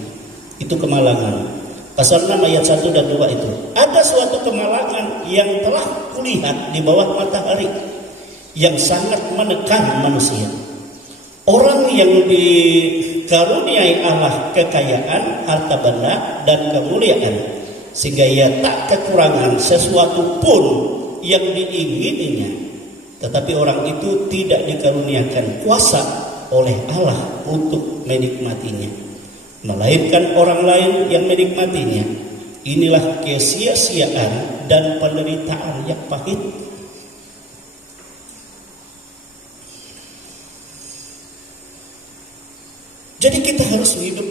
Itu kemalangan. Pasal 6 ayat 1 dan 2 itu. Ada suatu kemalangan yang telah kulihat di bawah matahari yang sangat menekan manusia. Orang yang dikaruniai Allah kekayaan, harta benda dan kemuliaan, sehingga ia tak kekurangan sesuatu pun yang diingininya. Tetapi orang itu tidak dikaruniakan kuasa oleh Allah untuk menikmatinya, melainkan orang lain yang menikmatinya. Inilah kesia-siaan dan penderitaan yang pahit. Jadi kita harus hidup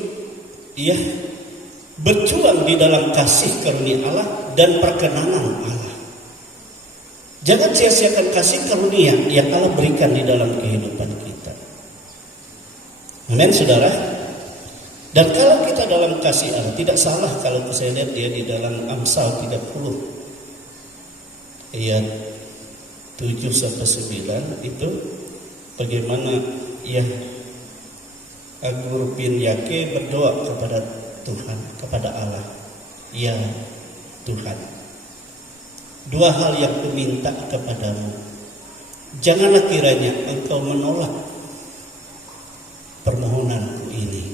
berjuang di dalam kasih karunia Allah dan perkenanan Allah. Jangan sia-siakan kasih karunia yang Allah berikan di dalam kehidupan kita. Amin saudara. Dan kalau kita dalam kasih Allah, tidak salah kalau saya lihat dia di dalam Amsal 30 ayat 7-9 itu bagaimana Agur bin Yake berdoa kepada Tuhan, kepada Allah. Ya Tuhan, dua hal yang kuminta kepadamu, janganlah kiranya engkau menolak permohonanku ini.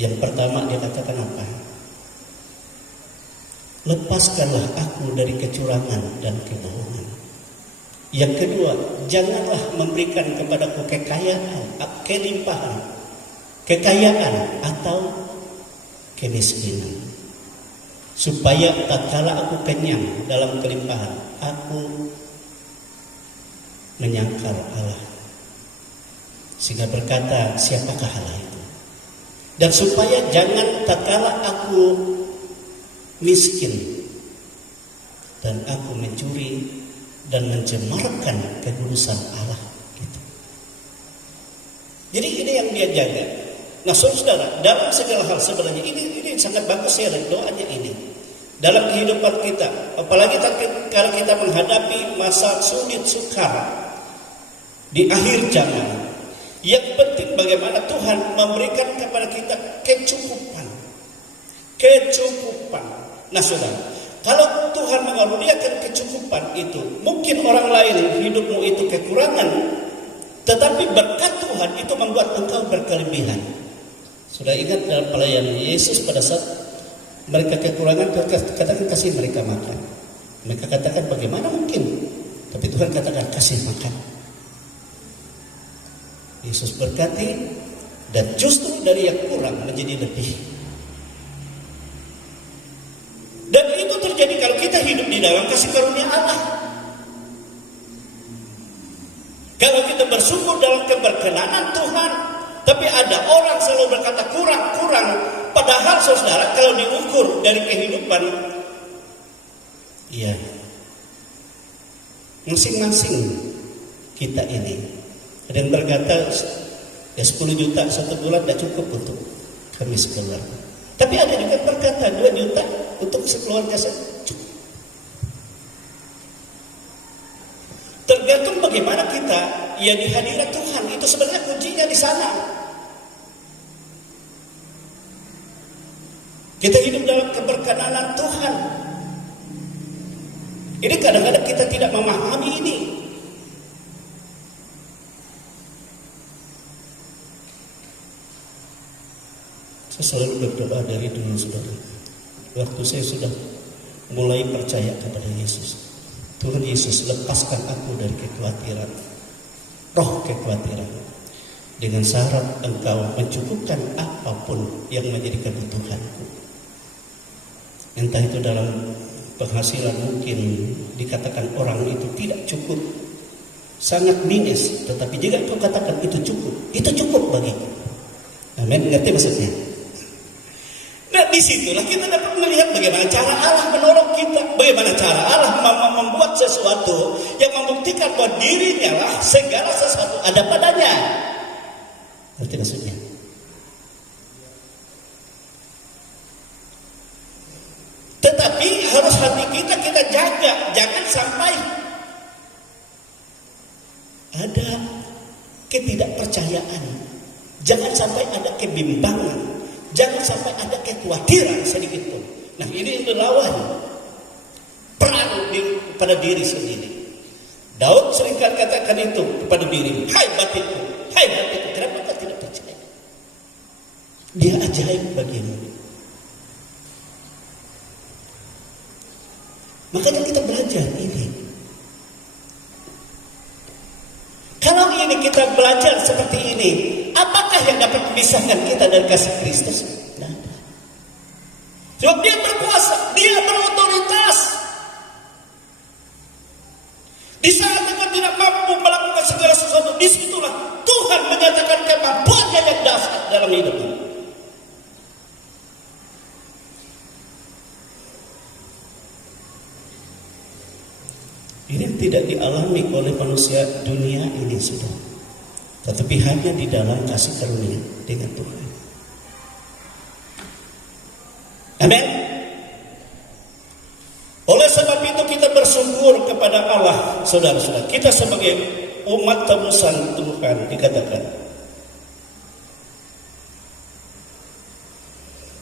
Yang pertama dia katakan apa? Lepaskanlah aku dari kecurangan dan kebohongan. Yang kedua, janganlah memberikan kepadaku kekayaan, kelimpahan, kekayaan atau kemiskinan, supaya tatkala aku kenyang dalam kelimpahan, aku menyangkal Allah, sehingga berkata, siapakah Allah itu? Dan supaya jangan tatkala aku miskin, dan aku mencuri dan mencemarkan kekudusan Allah. Gitu. Jadi ini yang dia jaga. Nah, saudara, dalam segala hal sebenarnya ini sangat bagus ya doanya ini. Dalam kehidupan kita, apalagi kalau kita menghadapi masa sulit sukar di akhir zaman, yang penting bagaimana Tuhan memberikan kepada kita kecukupan. Nah, saudara, kalau Tuhan mengaruniakan kecukupan itu, mungkin orang lain hidupmu itu kekurangan, tetapi berkat Tuhan itu membuat engkau berkelebihan. Sudah ingat dalam pelayanan Yesus pada saat mereka kekurangan, katakan kasih mereka makan. Mereka katakan bagaimana mungkin, tapi Tuhan katakan kasih makan. Yesus berkati, dan justru dari yang kurang menjadi lebih. Dan itu terjadi kalau kita hidup di dalam kasih karunia Allah. Kalau kita bersyukur dalam keberkenanan Tuhan, tapi ada orang selalu berkata kurang. Padahal saudara, kalau diukur dari kehidupan, iya, masing-masing kita ini. Ada yang berkata, ya 10 juta 1 bulan tidak cukup untuk kami sekeluarga. Tapi ada juga yang berkata 2 juta untuk sekeluarga saya cukup. Tergantung bagaimana kita ya di hadirat Tuhan. Itu sebenarnya kuncinya di sana. Kita hidup dalam keberkenanan Tuhan. Ini kadang-kadang kita tidak memahami ini. Saya selalu berdoa dari dulu, saudara. Waktu saya sudah mulai percaya kepada Yesus, Tuhan Yesus, lepaskan aku dari kekhawatiran, roh kekhawatiran, dengan syarat engkau mencukupkan apapun yang menjadi kebutuhanku. Entah itu dalam penghasilan, mungkin dikatakan orang itu tidak cukup, sangat minus, tetapi jika engkau katakan itu cukup bagiku. Amin, ngerti maksudnya? Nah, disitulah kita dapat melihat bagaimana cara Allah menolong kita, bagaimana cara Allah membuat sesuatu yang membuktikan bahwa dirinya lah segala sesuatu ada padanya. Ngerti maksudnya? Tetapi harus hati kita jaga, jangan sampai ada ketidakpercayaan, jangan sampai ada kebimbangan, jangan sampai ada kekhawatiran sedikit pun. Nah, ini untuk lawan perang pada diri sendiri. Daud seringkali katakan itu kepada diri, hai batinku, kenapa kau tidak percaya? Dia ajaib bagimu. Makanya kita belajar ini. Kalau ini kita belajar seperti ini, apakah yang dapat memisahkan kita dari kasih Kristus? Tidak ada. Sebab dia berkuasa, dia berotoritas. Di saat kita tidak mampu melakukan segala sesuatu, disitulah Tuhan menyatakan kemampuannya yang dahsyat dalam hidupmu. Ini tidak dialami oleh manusia dunia ini sudah, tetapi hanya di dalam kasih karunia dengan Tuhan. Amin. Oleh sebab itu kita bersyukur kepada Allah, saudara-saudara. Kita sebagai umat tebusan Tuhan dikatakan,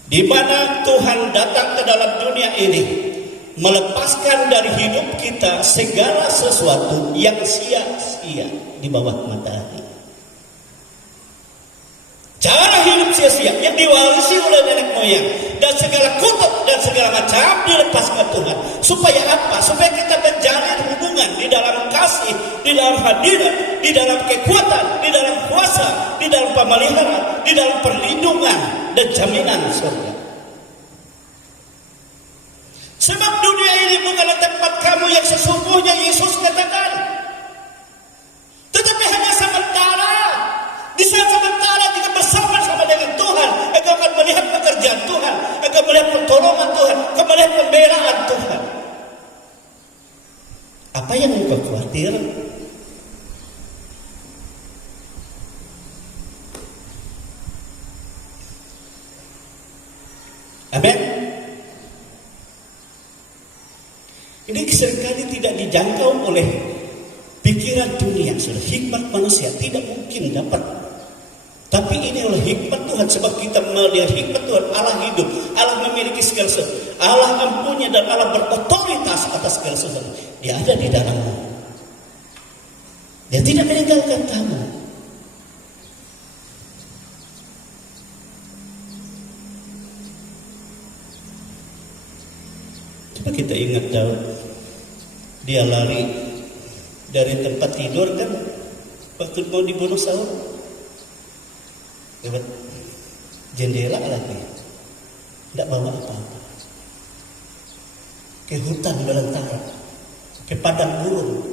di mana Tuhan datang ke dalam dunia ini, melepaskan dari hidup kita segala sesuatu yang sia-sia di bawah matahari. Cara hidup sia-sia yang diwarisi oleh nenek moyang dan segala kutub dan segala macam dilepaskan Tuhan. Supaya apa? Supaya kita menjalin hubungan di dalam kasih, di dalam hadirat, di dalam kekuatan, di dalam kuasa, di dalam pemeliharaan, di dalam perlindungan dan jaminan surga. Sebab dunia ini bukanlah tempat kamu yang sesungguhnya, Yesus katakan. Tetapi hanya sementara. Di saat sementara kita bersama-sama dengan Tuhan, engkau akan melihat pekerjaan Tuhan, engkau melihat pertolongan Tuhan, engkau melihat Apa yang engkau khawatir? Amin. Ini seringkali tidak dijangkau oleh pikiran dunia, sudah hikmat manusia tidak mungkin dapat. Tapi ini adalah hikmat Tuhan, sebab kita melihat hikmat Tuhan. Allah hidup, Allah memiliki segala sesuatu, Allah mempunyai dan Allah berotoritas atas segala sesuatu. Dia ada di dalammu. Dia tidak meninggalkan kamu. Coba kita ingat Daud, dia lari dari tempat tidur kan waktu mau dibunuh Saul. Lewat jendela lagi, tidak bawa apa-apa, ke hutan belantara, ke padang gurun,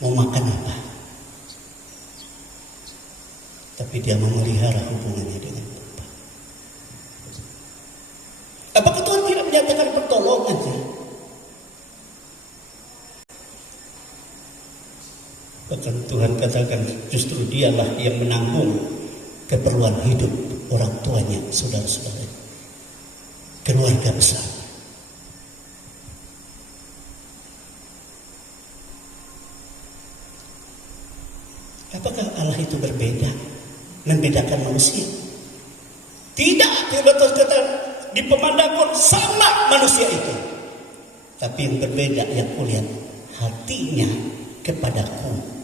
mau makan apa? Tapi dia memelihara hubungannya dengan Bapa. Apakah Tuhan tidak menyatakan pertolongannya? Bahkan Tuhan katakan justru dialah yang menanggung keperluan hidup orang tuanya, saudara-saudara, keluarga besar. Apakah Allah itu berbeda, membedakan manusia? Tidak, betul kata di pemandang pun sama manusia itu. Tapi yang berbeda yang kulihat hatinya kepadaku.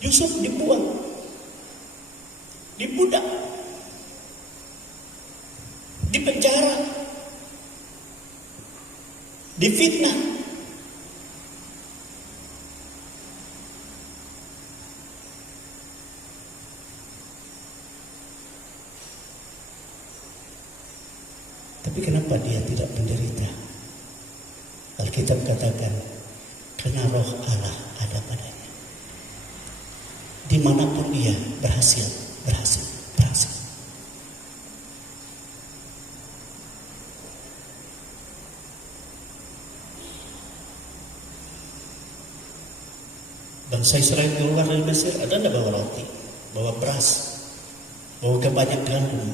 Yusuf dibuang, dibudak, dipenjara, difitnah. Tapi kenapa dia tidak menderita? Alkitab katakan, karena roh Allah ada padanya. Dimanapun dia berhasil. Bangsa Israel keluar dari Mesir, ada tidak bawa roti, bawa beras, bawa kebanyakan gandum?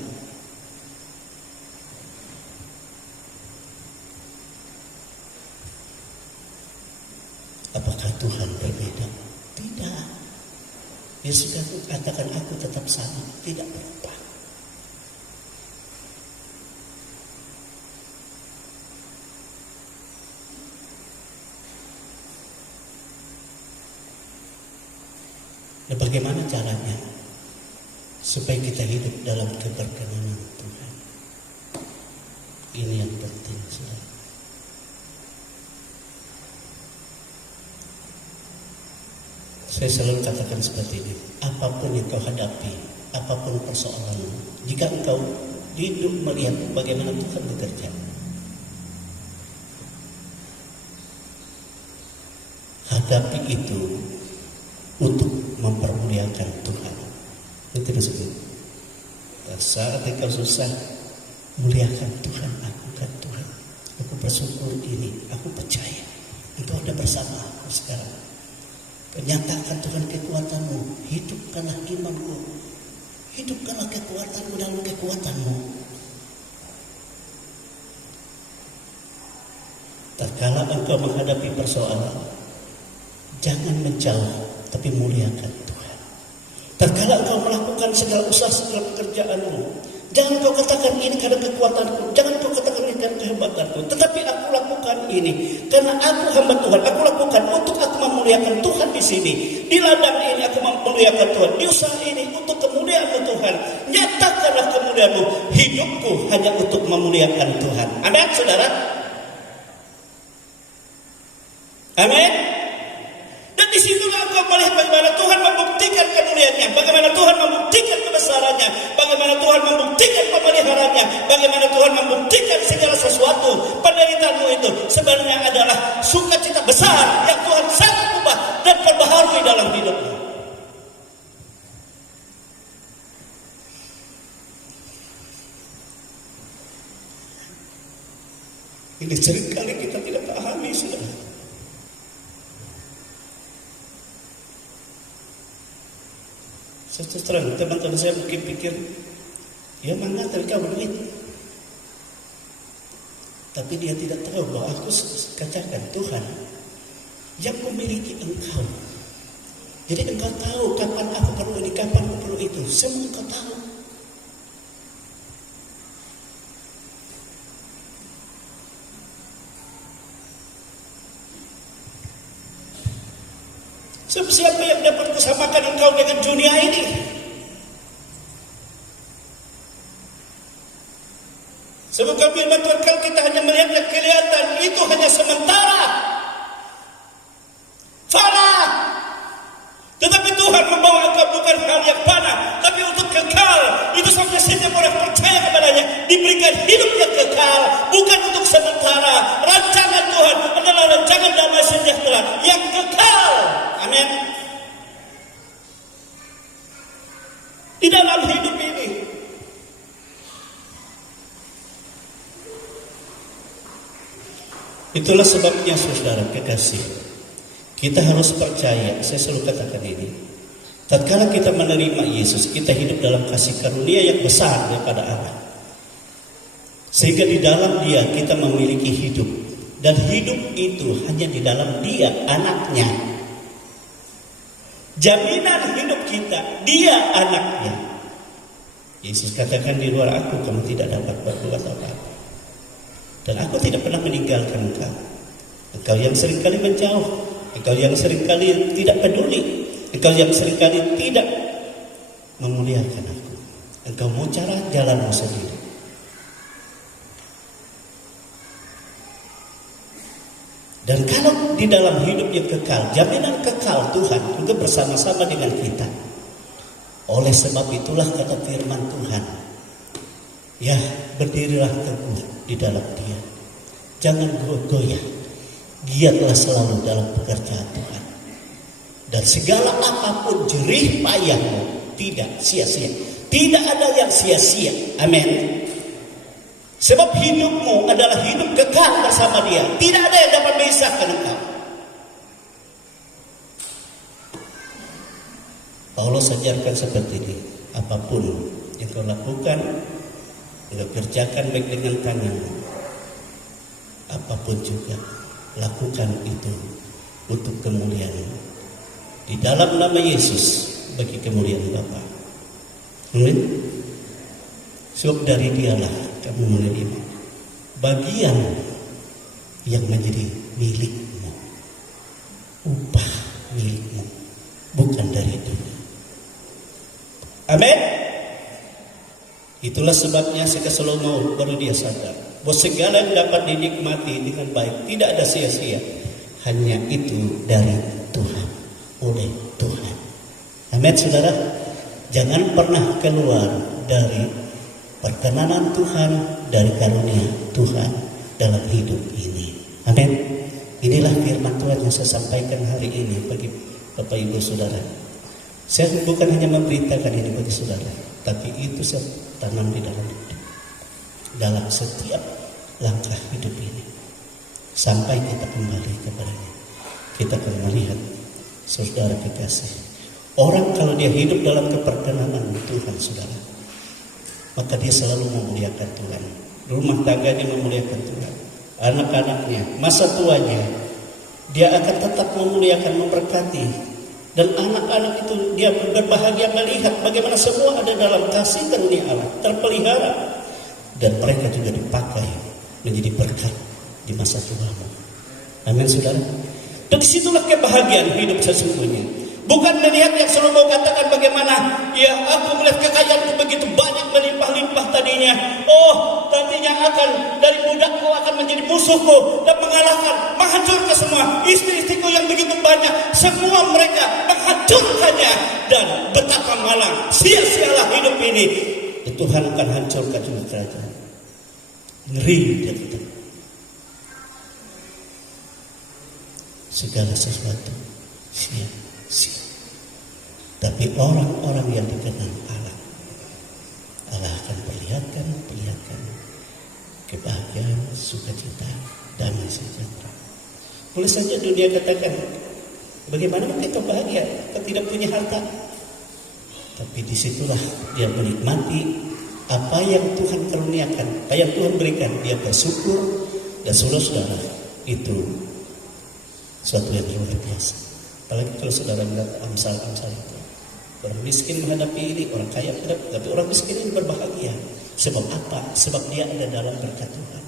Apakah Tuhan berbeda? Tidak. Dia sudah katakan aku tetap sama, tidak berubah. Dan bagaimana caranya supaya kita hidup dalam keberkenanan Tuhan? Ini yang penting, saudara. Saya selalu katakan seperti ini, apapun yang kau hadapi, apapun persoalanmu, jika engkau hidup melihat bagaimana Tuhan bekerja, hadapi itu untuk mempermuliakan Tuhan. Itu maksudnya. Saat engkau susah, muliakan Tuhan, akukan Tuhan. Aku bersyukur ini, aku percaya Engkau ada bersama aku sekarang. Nyatakan Tuhan kekuatanmu, hidupkanlah imanku, hidupkanlah kekuatanmu dalam kekuatanmu. Tatkala engkau menghadapi persoalan, jangan menjauh, tapi muliakan Tuhan. Tatkala engkau melakukan segala usaha, segala pekerjaanmu, jangan kau katakan ini karena kekuatanku, jangan kau katakan ini karena kehebatanku, tetapi aku lakukan ini karena aku hamba Tuhan. Aku lakukan untuk aku memuliakan Tuhan di sini, di ladang ini aku memuliakan Tuhan, di usaha ini untuk kemuliaan Tuhan. Nyatakanlah kemuliaanmu, hidupku hanya untuk memuliakan Tuhan. Amin, saudara. Amin. Dan di situlah engkau melihat bagaimana Tuhan membuktikan kemuliaannya, bagaimana Tuhan membuktikan kebesarannya, bagaimana Tuhan membuktikan pemeliharaannya, bagaimana Tuhan membuktikan segala sesuatu. Penderitaanmu itu sebenarnya adalah sukacita besar yang Tuhan sangat ubah dan perbaharui dalam hidupmu. Ini seringkali kita tidak pahami, saudara. Terus terang, teman-teman saya mungkin pikir, ya mana dari kau duit. Tapi dia tidak tahu bahwa aku katakan Tuhan yang memiliki engkau. Jadi engkau tahu kapan aku perlu ini, kapan aku perlu itu. Semua engkau tahu. Sebab siapa yang dapat bersamakan engkau dengan dunia ini? Sebab kami Tuhan, kalau kita hanya melihat yang kelihatan, itu hanya sementara. Fana. Tetapi Tuhan membawa engkau bukan hal yang fana, tapi untuk kekal. Itu sampai setiap orang percaya kepadanya diberikan hidup yang kekal, bukan untuk sementara. Rancangan Tuhan adalah rancangan damai sejahtera yang kekal. Amin. Di dalam hidup ini, itulah sebabnya saudara kekasih, kita harus percaya. Saya selalu katakan ini, tatkala kita menerima Yesus, kita hidup dalam kasih karunia yang besar daripada Allah, sehingga di dalam Dia kita memiliki hidup, dan hidup itu hanya di dalam Dia, anaknya. Jaminan hidup kita, Dia anaknya. Yesus katakan, di luar aku kamu tidak dapat berbuat apa-apa. Dan aku tidak pernah meninggalkan engkau. Engkau yang seringkali menjauh, engkau yang seringkali tidak peduli, engkau yang seringkali tidak memuliakan aku. Engkau mau cara jalanmu sendiri. Dan kalau di dalam hidup yang kekal, jaminan kekal Tuhan juga bersama-sama dengan kita. Oleh sebab itulah kata firman Tuhan, ya, berdirilah teguh di dalam Dia. Jangan goyah. Giatlah selalu dalam pekerjaan Tuhan. Dan segala apapun jerih payahmu tidak sia-sia. Tidak ada yang sia-sia. Amin. Sebab hidupmu adalah hidup kekal bersama Dia. Tidak ada yang dapat memisahkan engkau. Paulus ajarkan seperti ini. Apapun yang kau lakukan, yang kau kerjakan baik dengan tanganmu, apapun juga, lakukan itu untuk kemuliaan di dalam nama Yesus, bagi kemuliaan Bapa. Amin. Sebab dari Dialah kamu menerima bagian yang menjadi milikmu, upah milikmu, bukan dari dunia. Amin. Itulah sebabnya saya selalu mau baru dia sadar bahwa segala yang dapat dinikmati dengan baik tidak ada sia-sia, hanya itu dari Tuhan, oleh Tuhan. Amin, saudara. Jangan pernah keluar dari perkenanan Tuhan, dari karunia Tuhan dalam hidup ini. Amin. Inilah firman Tuhan yang saya sampaikan hari ini bagi Bapak Ibu Saudara. Saya bukan hanya memberitakan ini bagi saudara, tapi itu saya tanam di dalam setiap langkah hidup ini, sampai kita kembali kepadanya. Kita akan melihat, saudara kekasih, orang kalau dia hidup dalam keperkenanan Tuhan, saudara, maka dia selalu memuliakan Tuhan. Rumah tangganya memuliakan Tuhan, anak-anaknya, masa tuanya, dia akan tetap memuliakan, memberkati. Dan anak-anak itu dia berbahagia melihat bagaimana semua ada dalam kasih karunia Allah, terpelihara. Dan mereka juga dipakai menjadi berkat di masa tuamu. Amin, saudara. Dan disitulah kebahagiaan hidup sesungguhnya. Bukan melihat yang selalu mau katakan bagaimana, ya aku melihat kekayaanku begitu banyak, melimpah-limpah tadinya. Oh, nantinya akan dari budakku akan menjadi musuhku dan mengalahkan, menghancurkan semua. Istri-istriku yang begitu banyak, semua mereka menghancurkannya. Dan betapa malang, sia-sialah hidup ini. Tuhan akan hancurkan juga kerajaan. Ngeri dia kita. Segala sesuatu sia-sia. Tapi orang-orang yang dikenal Allah, Allah akan perlihatkan kebahagiaan, sukacita, damai sejahtera. Boleh saja dunia katakan, bagaimana kita bahagia? Kita tidak punya harta. Tapi disitulah dia menikmati apa yang Tuhan karuniakan, apa yang Tuhan berikan. Dia bersyukur, dan saudara-saudara, itu suatu yang luar biasa. Apalagi kalau saudara melihat amsal-amsal itu. Orang miskin menghadapi ini, orang kaya menghadapi, tapi orang miskin ini berbahagia. Sebab apa? Sebab dia ada dalam berkat Tuhan.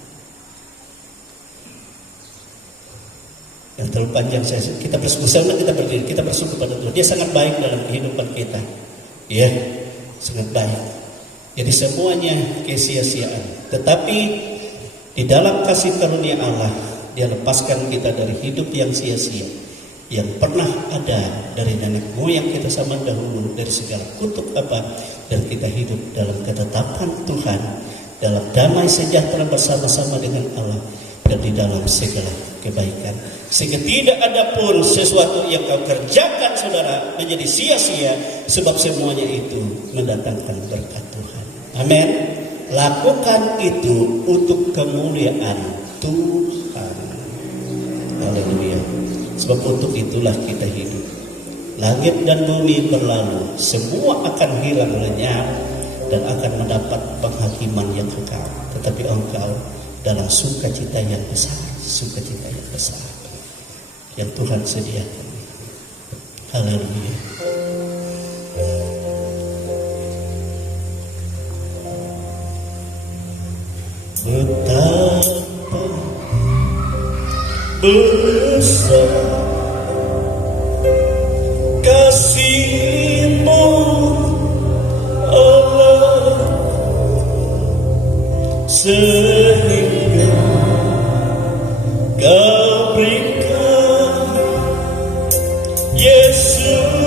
Yang terlalu panjang kita bersyukur, kita berdiri, kita bersyukur pada Tuhan. Dia sangat baik dalam kehidupan kita. Ya, sangat baik. Jadi semuanya kesia-siaan. Tetapi di dalam kasih karunia Allah, dia lepaskan kita dari hidup yang sia-sia. Yang pernah ada dari nenek moyang kita zaman dahulu, dari segala kutuk apa, dan kita hidup dalam ketetapan Tuhan, dalam damai sejahtera bersama-sama dengan Allah, dan di dalam segala kebaikan. Sehingga tidak ada pun sesuatu yang kau kerjakan saudara menjadi sia-sia, sebab semuanya itu mendatangkan berkat Tuhan. Amin. Lakukan itu untuk kemuliaan Tuhan. Haleluya. Sebab untuk itulah kita hidup. Langit dan bumi berlalu, semua akan hilang lenyap dan akan mendapat penghakiman yang kekal. Tetapi engkau dalam sukacita yang besar, sukacita yang besar yang Tuhan sediakan. Haleluya. Betapa besar kasih-Mu Allah, sehingga Kau berikan Yesus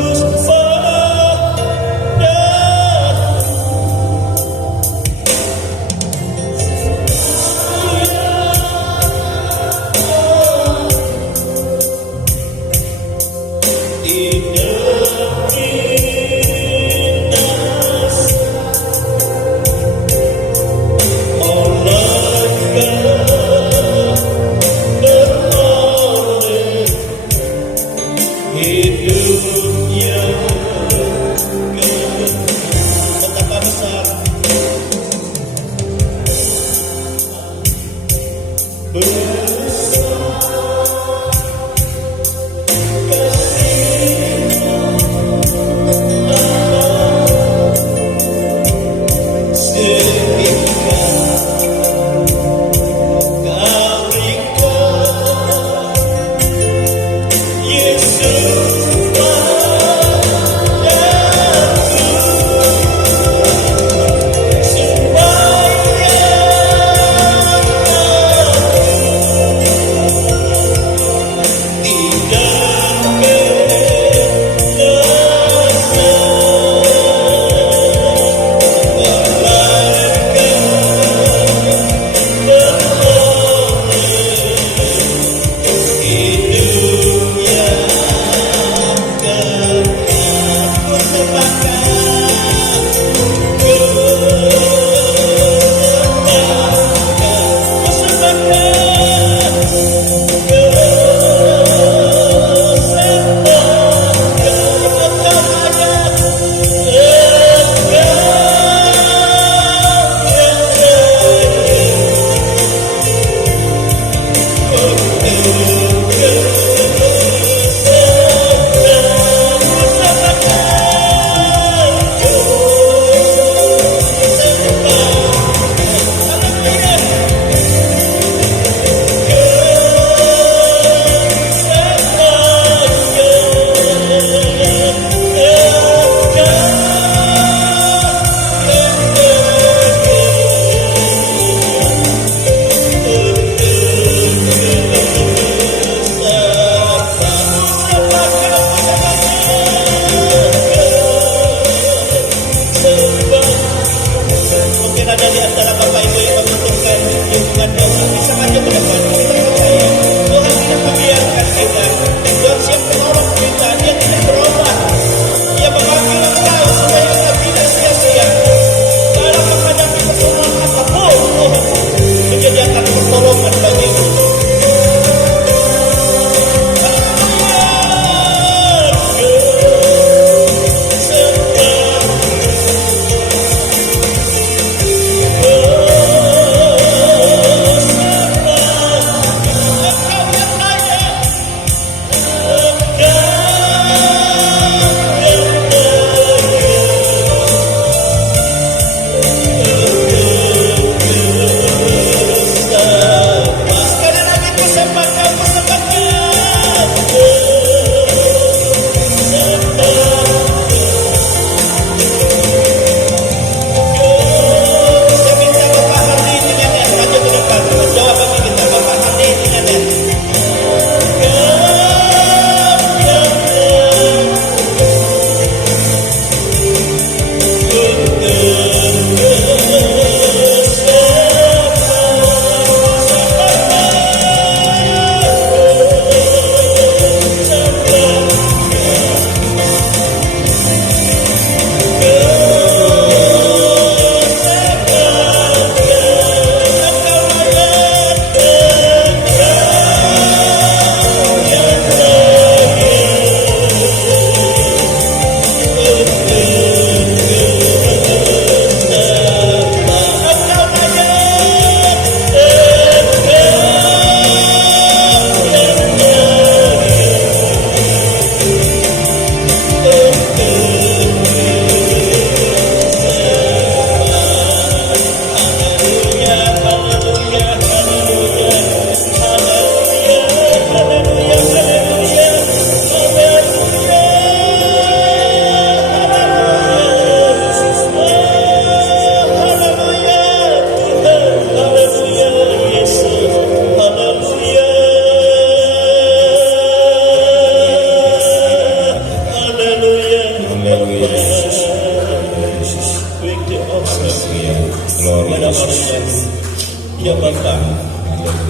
Ya Bapa,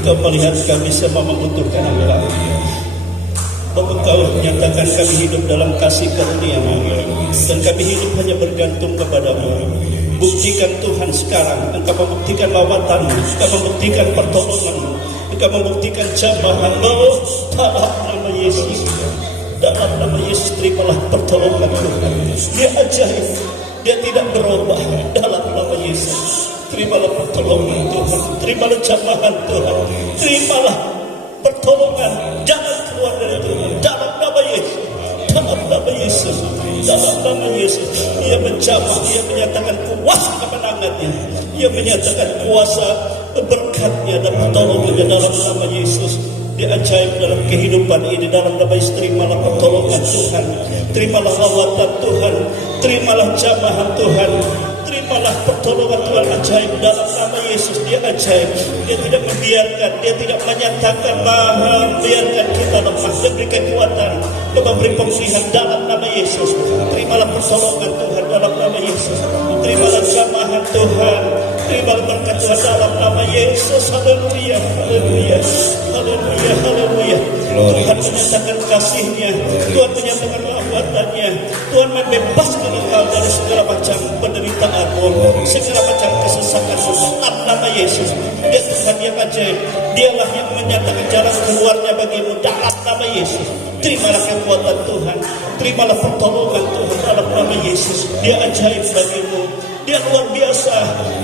Kau melihat kami semua membutuhkan Engkau. Engkau menyatakan kami hidup dalam kasih karunia-Mu, dan kami hidup hanya bergantung kepadamu. Buktikan Tuhan sekarang, Engkau membuktikan lawatan-Mu, Engkau membuktikan pertolongan-Mu, Engkau membuktikan jamahan-Mu dalam nama Yesus. Dalam nama Yesus, terimalah pertolongan Tuhan. Dia ajaib, dia tidak berubah. Dalam nama Yesus, terimalah pertolongan Tuhan, terimalah jamahan Tuhan, terimalah pertolongan, jangan keluar dari Tuhan. Dalam nama Yesus, dalam nama Yesus, dalam nama Yesus. Ia menjamah, ia menyatakan kuasa kemenangannya, ia menyatakan kuasa berkatnya dan pertolongannya dalam nama Yesus. Dia ajaib dalam kehidupan ini. Dalam nama Yesus, terimalah pertolongan Tuhan, terimalah lawatan Tuhan, terimalah jamahan Tuhan, terimalah pertolongan Tuhan ajaib dalam nama Yesus. Dia ajaib, dia tidak membiarkan, dia tidak menyatakan membiarkan kita lemah. Dia beri kekuatan, dia memberi pemulihan dalam nama Yesus. Terimalah pertolongan Tuhan dalam nama Yesus, terimalah jamahan Tuhan, terimalah berkat Tuhan dalam nama Yesus. Haleluya, haleluya, haleluya, haleluya. Tuhan menyatakan kasih-Nya, Tuhan menyatakan rahmat-Nya, Tuhan membebaskan engkau dari segala macam penderitaanmu, segala macam kesesakanmu dalam nama Yesus. Dia Tuhan yang ajaib, dialah yang menyatakan jalan keluarnya bagimu dalam nama Yesus. Terimalah kekuatan Tuhan, terimalah pertolongan Tuhan dalam nama Yesus. Dia ajaib bagimu, dia luar biasa,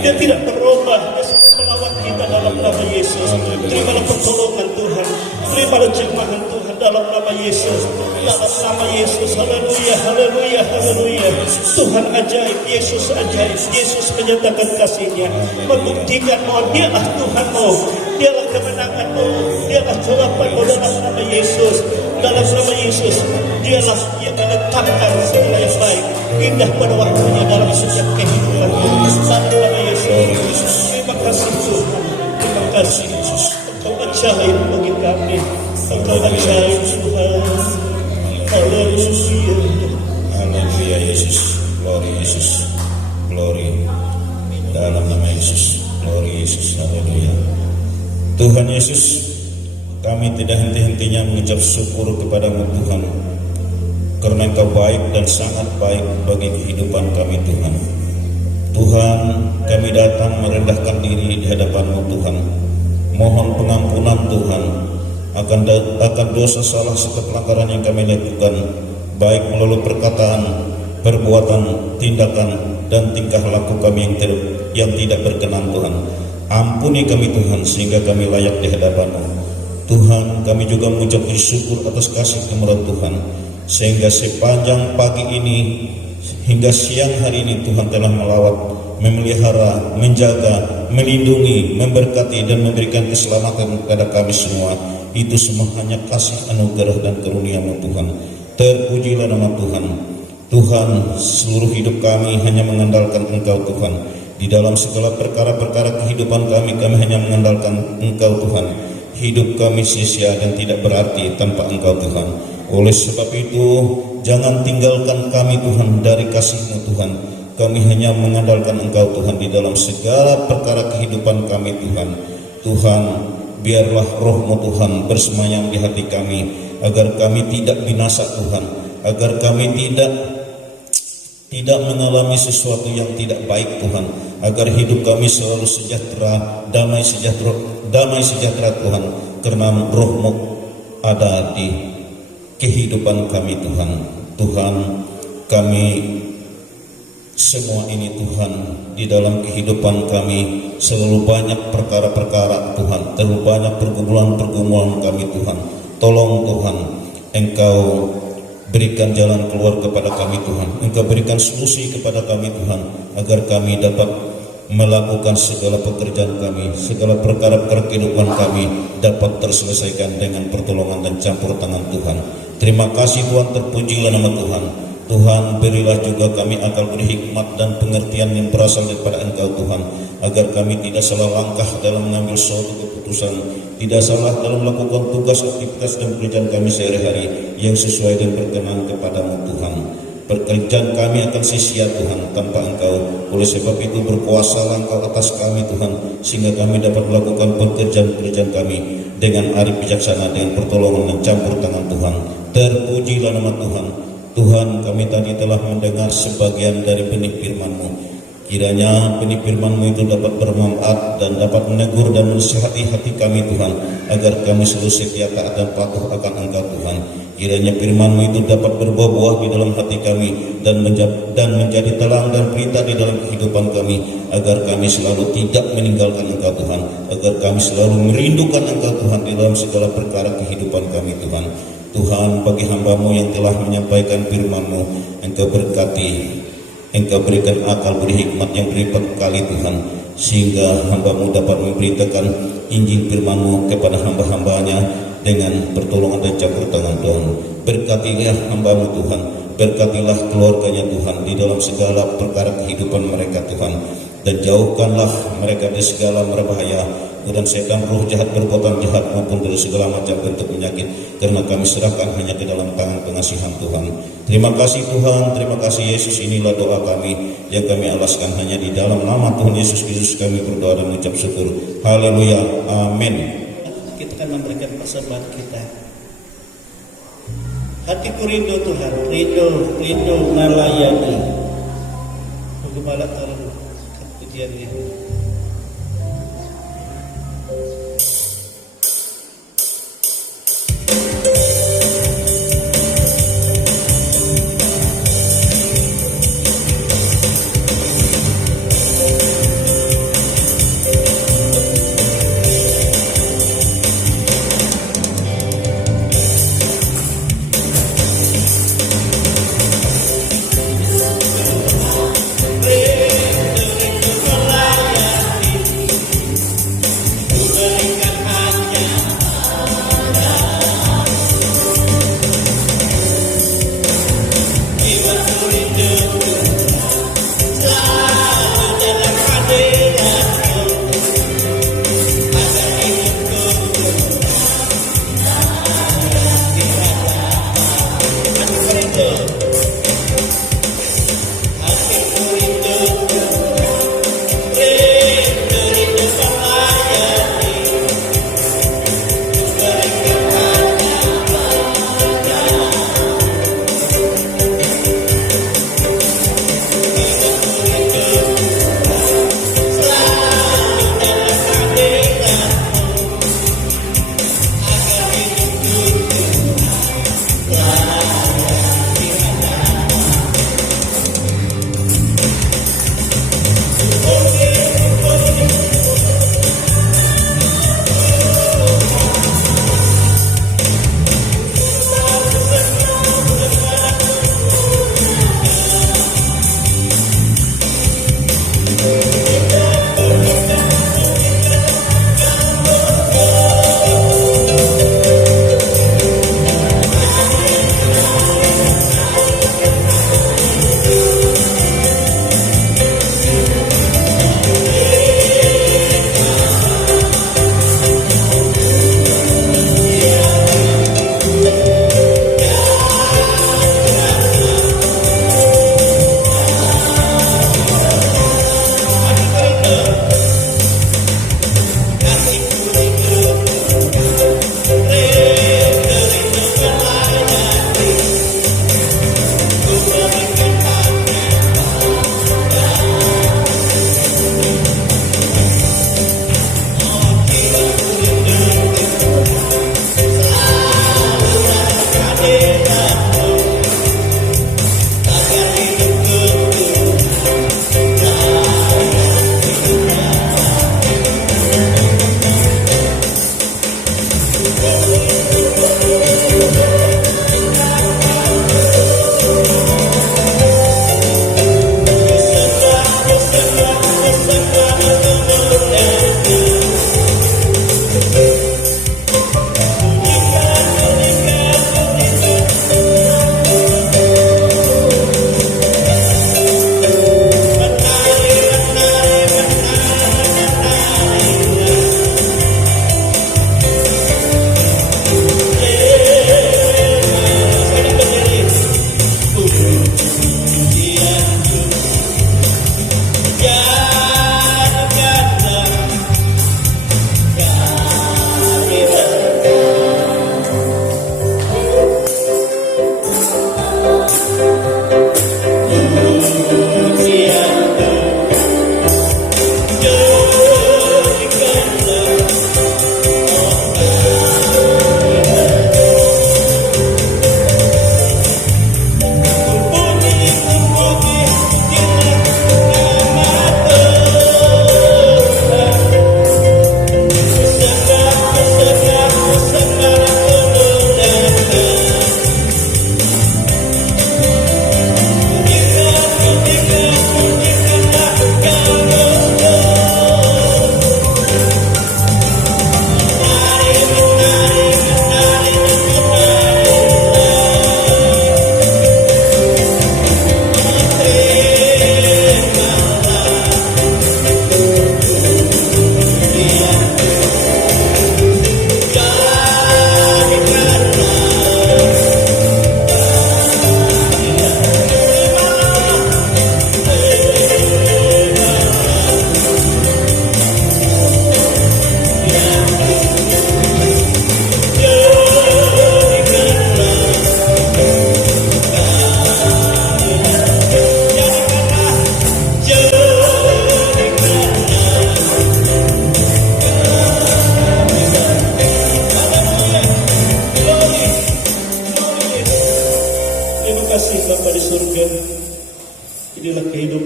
dia tidak berubah, dia melawan kita dalam nama Yesus. Terimalah pertolongan Tuhan, terimalah jemahan Tuhan dalam nama Yesus, dalam nama Yesus. Haleluya, haleluya, haleluya. Tuhan ajaib, Yesus ajaib. Yesus menyatakan kasih-Nya, membuktikan bahwa dialah Tuhanmu, dialah kemenanganmu, dialah jawabanmu dalam nama Yesus. Dalam nama Yesus, dialah yang menetapkan segala yang baik, indah pada waktunya dalam setiap kehidupan. Dalam nama Yesus, terima kasih Tuhan, terima kasih Yesus. Engkau ajaib bagi kami, Engkau ajaib Tuhan. Haleluya, Haleluya Yesus, glory Yesus, glory dalam nama Yesus, glory Yesus, haleluya. Tuhan Yesus, kami tidak henti-hentinya mengucap syukur kepadamu Tuhan, karena Engkau baik dan sangat baik bagi kehidupan kami Tuhan. Tuhan, kami datang merendahkan diri di hadapan-Mu Tuhan, mohon pengampunan Tuhan akan dosa salah serta pelanggaran yang kami lakukan, baik melalui perkataan, perbuatan, tindakan, dan tingkah laku kami yang tidak berkenan Tuhan. Ampuni kami Tuhan, sehingga kami layak di hadapan-Mu Tuhan. Kami juga mengucap syukur atas kasih kemurahan Tuhan, sehingga sepanjang pagi ini hingga siang hari ini Tuhan telah melawat, memelihara, menjaga, melindungi, memberkati, dan memberikan keselamatan kepada kami semua. Itu semua hanya kasih, anugerah, dan karunia-Mu Tuhan. Terpujilah nama Tuhan. Tuhan, seluruh hidup kami hanya mengandalkan Engkau Tuhan. Di dalam segala perkara-perkara kehidupan kami hanya mengandalkan Engkau Tuhan. Hidup kami sia-sia dan tidak berarti tanpa Engkau Tuhan. Oleh sebab itu, jangan tinggalkan kami Tuhan dari kasih-Mu Tuhan. Kami hanya mengandalkan Engkau Tuhan di dalam segala perkara kehidupan kami Tuhan. Tuhan, biarlah Roh-Mu Tuhan bersemayam di hati kami, agar kami tidak binasa Tuhan, agar kami tidak mengalami sesuatu yang tidak baik Tuhan, agar hidup kami selalu sejahtera, damai sejahtera Tuhan, karena Roh-Mu ada di kehidupan kami Tuhan. Tuhan, kami semua ini Tuhan, di dalam kehidupan kami selalu banyak perkara-perkara Tuhan, terlalu banyak pergumulan-pergumulan kami Tuhan. Tolong Tuhan, Engkau berikan jalan keluar kepada kami Tuhan, Engkau berikan solusi kepada kami Tuhan, agar kami dapat melakukan segala pekerjaan kami, segala perkara-perkara kehidupan kami dapat terselesaikan dengan pertolongan dan campur tangan Tuhan. Terima kasih Tuhan, terpujilah nama Tuhan. Tuhan, berilah juga kami akal berhikmat dan pengertian yang berasal daripada Engkau Tuhan, agar kami tidak salah langkah dalam mengambil suatu keputusan, tidak salah dalam melakukan tugas, aktivitas, dan pekerjaan kami sehari-hari yang sesuai dan berkenan kepada-Mu Tuhan. pekerjaan kami akan sia-sia Tuhan tanpa Engkau. Oleh sebab itu berkuasalah Engkau atas kami Tuhan, sehingga kami dapat melakukan pekerjaan-pekerjaan kami dengan arif bijaksana, dengan pertolongan dan campur tangan Tuhan. Terpujilah nama Tuhan. Tuhan, kami tadi telah mendengar sebagian dari benih firman-Mu. Kiranya benih firman-Mu itu dapat bermanfaat dan dapat menegur dan menasihati hati kami Tuhan, agar kami selalu setia, taat dan patuh akan Engkau Tuhan. Kiranya firman-Mu itu dapat berbuah-buah di dalam hati kami dan menjadi telang dan pelita di dalam kehidupan kami, agar kami selalu tidak meninggalkan Engkau Tuhan, agar kami selalu merindukan Engkau Tuhan di dalam segala perkara kehidupan kami Tuhan. Tuhan, bagi hamba-Mu yang telah menyampaikan firman-Mu, Engkau berkati, Engkau berikan akal, beri hikmat yang berlipat kali Tuhan, sehingga hamba-Mu dapat memberitakan Injil firman-Mu kepada hamba-hambanya dengan pertolongan dan campur tangan Tuhan. Berkatilah hamba-Mu Tuhan, berkatilah keluarganya Tuhan di dalam segala perkara kehidupan mereka Tuhan, dan jauhkanlah mereka dari segala berbahaya dan setan, roh jahat, perbuatan jahat maupun dari segala macam bentuk penyakit, karena kami serahkan hanya ke dalam tangan pengasihan Tuhan. Terima kasih Tuhan, terima kasih Yesus. Inilah doa kami yang kami alaskan hanya di dalam nama Tuhan Yesus Kristus kami berdoa dan mengucap syukur. Haleluya, amin. Kita akan memberikan persembahan kita. Hatiku rindu Tuhan, rindu melayani. Gembala tolong pujiannya. Rindu melayani.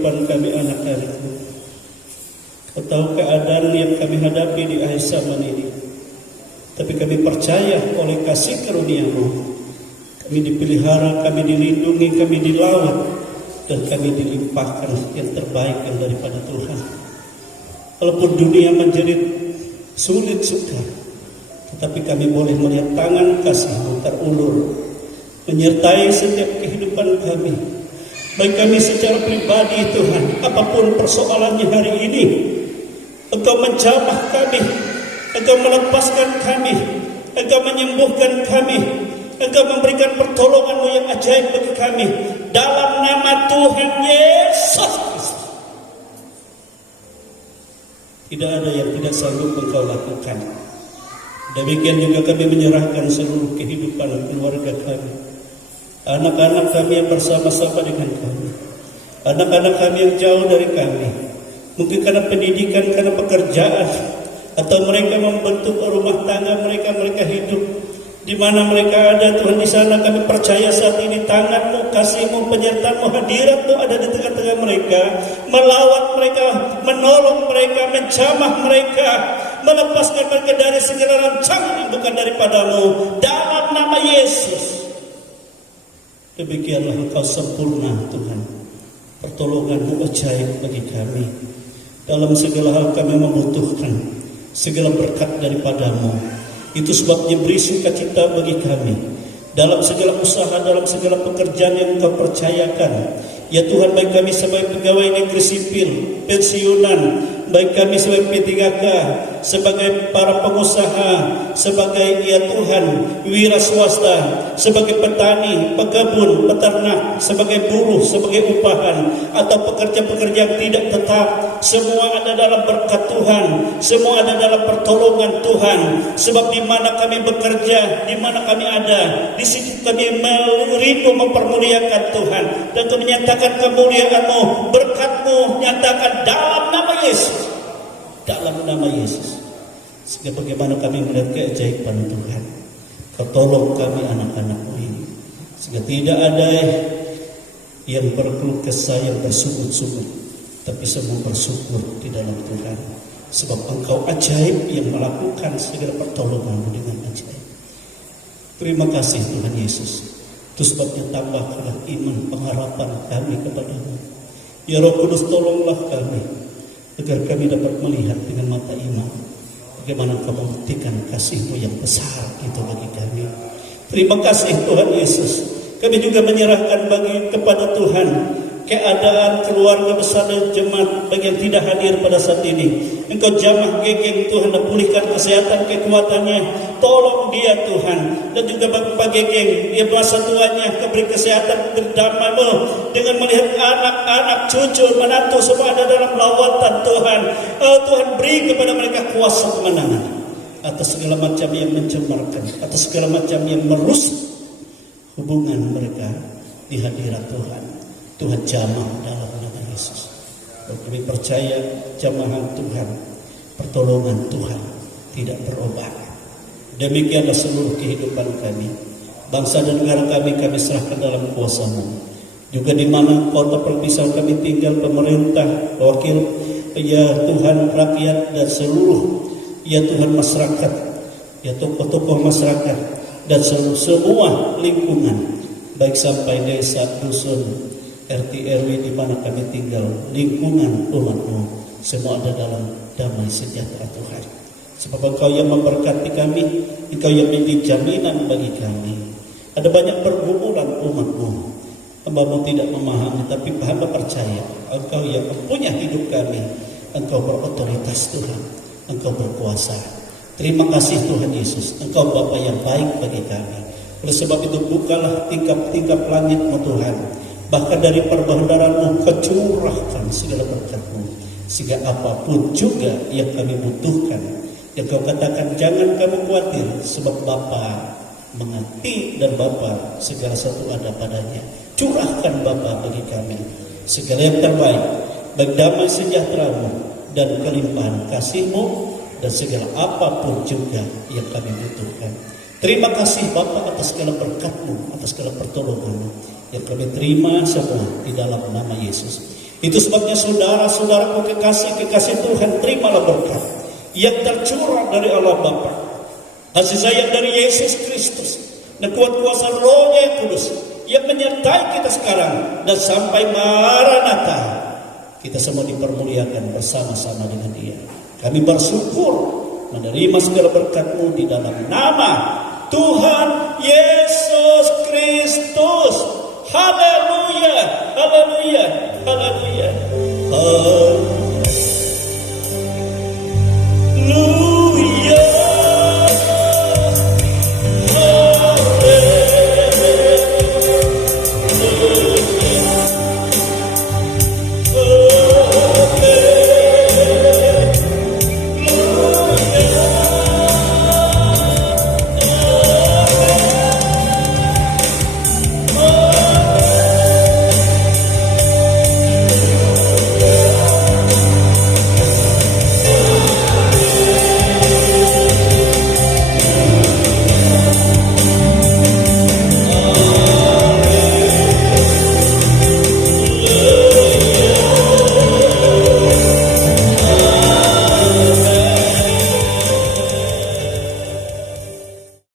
kehidupan kami anak-anak-Mu. Kau tahu keadaan yang kami hadapi di akhir zaman ini. Tapi kami percaya oleh kasih karunia-Mu, kami dipelihara, kami dilindungi, kami dilawat, dan kami dilimpahkan yang terbaik yang daripada Tuhan. Walaupun dunia menjadi sulit sukar, tetapi kami boleh melihat tangan kasih-Mu terulur menyertai setiap kehidupan kami. Baik kami secara pribadi Tuhan, apapun persoalannya hari ini, Engkau menjamah kami, Engkau melepaskan kami, Engkau menyembuhkan kami, Engkau memberikan pertolongan-Mu yang ajaib bagi kami. Dalam nama Tuhan Yesus Kristus. Tidak ada yang tidak sanggup Engkau lakukan. Demikian juga kami menyerahkan seluruh kehidupan keluarga kami, anak-anak kami yang bersama-sama dengan kami, anak-anak kami yang jauh dari kami, mungkin karena pendidikan, karena pekerjaan, atau mereka membentuk rumah tangga mereka hidup di mana mereka ada. Tuhan, di sana kami percaya saat ini tangan-Mu, kasih-Mu, penyertaan-Mu, hadirat-Mu ada di tengah-tengah mereka, melawat mereka, menolong mereka, menjamah mereka, melepaskan mereka dari segala rancangan yang bukan daripada-Mu. Dalam nama Yesus. Demikianlah Engkau sempurna Tuhan. Pertolongan-Mu ajaib bagi kami. Dalam segala hal kami membutuhkan segala berkat daripada-Mu. Itu sebabnya beri sukacita bagi kami dalam segala usaha, dalam segala pekerjaan yang Engkau percayakan. Ya Tuhan, baik kami sebagai pegawai negeri sipil, pensiunan, baik kami sebagai P3K, sebagai para pengusaha, sebagai ya Tuhan wira swasta, sebagai petani, pekebun, peternak, sebagai buruh, sebagai upahan, atau pekerja-pekerja yang tidak tetap, semua ada dalam berkat Tuhan, semua ada dalam pertolongan Tuhan. Sebab di mana kami bekerja, di mana kami ada, di situ kami merindu mempermuliakan Tuhan, dan kami menyatakan kemuliaan-Mu, berkat-Mu nyatakan dalam nama Yesus. Dalam nama Yesus. Sehingga bagaimana kami melihat keajaiban Tuhan. Kau tolong kami anak-anak-Mu ini, sehingga tidak ada yang berkeluh kesah, yang bersungut-sungut, tapi semua bersyukur di dalam Tuhan. Sebab Engkau ajaib yang melakukan segala pertolongan-Mu dengan ajaib. Terima kasih Tuhan Yesus. Itu sebabnya tambahkanlah iman pengharapan kami kepada-Mu. Ya Roh Kudus, tolonglah kami agar kami dapat melihat dengan mata iman bagaimana Engkau membuktikan kasih-Mu yang besar itu bagi kami. Terima kasih Tuhan Yesus. Kami juga menyerahkan bagi kepada Tuhan keadaan keluarga besar dan jemaat bagi yang tidak hadir pada saat ini. Engkau jamah Gegeng Tuhan, dan pulihkan kesehatan kekuatannya. Tolong dia Tuhan, dan juga bagi Pak Gegeng, dia masa tuanya, beri kesehatan berdamai-Mu dengan melihat anak-anak, cucu, menantu semua ada dalam lawatan Tuhan. Tuhan, beri kepada mereka kuasa kemenangan atas segala macam yang mencemarkan, atas segala macam yang merusak hubungan mereka di hadirat Tuhan. Tuhan jamah dalam nama Yesus. Kami percaya jamahan Tuhan, pertolongan Tuhan tidak berubah. Demikianlah seluruh kehidupan kami, bangsa dan negara kami serahkan dalam kuasa-Mu. Juga di mana kota perpisah kami tinggal, pemerintah, wakil, ya Tuhan, rakyat dan seluruh, ya Tuhan, masyarakat, ya tokoh-tokoh masyarakat dan semua lingkungan, baik sampai desa, dusun, RT RW di mana kami tinggal, lingkungan umat-Mu, semua ada dalam damai sejahtera Tuhan. Sebab Engkau yang memberkati kami, Engkau yang menjadi jaminan bagi kami. Ada banyak pergumulan umat-Mu, hamba-Mu tidak memahami, tapi hamba percaya Engkau yang mempunyai hidup kami. Engkau berotoritas Tuhan, Engkau berkuasa. Terima kasih Tuhan Yesus, Engkau Bapa yang baik bagi kami. Oleh sebab itu bukalah tingkap-tingkap langit-Mu Tuhan, bahkan dari perbendaharaan-Mu kecurahkan segala berkat-Mu, sehingga apapun juga yang kami butuhkan, yang Kau katakan jangan kamu khawatir, sebab Bapa mengerti dan Bapa segala satu ada padanya. Curahkan Bapa bagi kami segala yang terbaik, baik damai sejahtera-Mu dan kelimpahan kasih-Mu, dan segala apapun juga yang kami butuhkan. Terima kasih Bapa atas segala berkat-Mu, atas segala pertolongan-Mu yang kami terima semua di dalam nama Yesus. Itu sebabnya saudara-saudaraku kekasih Tuhan, terimalah berkat yang tercurah dari Allah Bapa, kasih sayang dari Yesus Kristus, dan kuat kuasa Roh-Nya yang kudus yang menyertai kita sekarang dan sampai Maranatha. Kita semua dipermuliakan bersama-sama dengan Dia. Kami bersyukur menerima segala berkat-Mu di dalam nama Tuhan Yesus Kristus. Haleluya, haleluya, haleluya.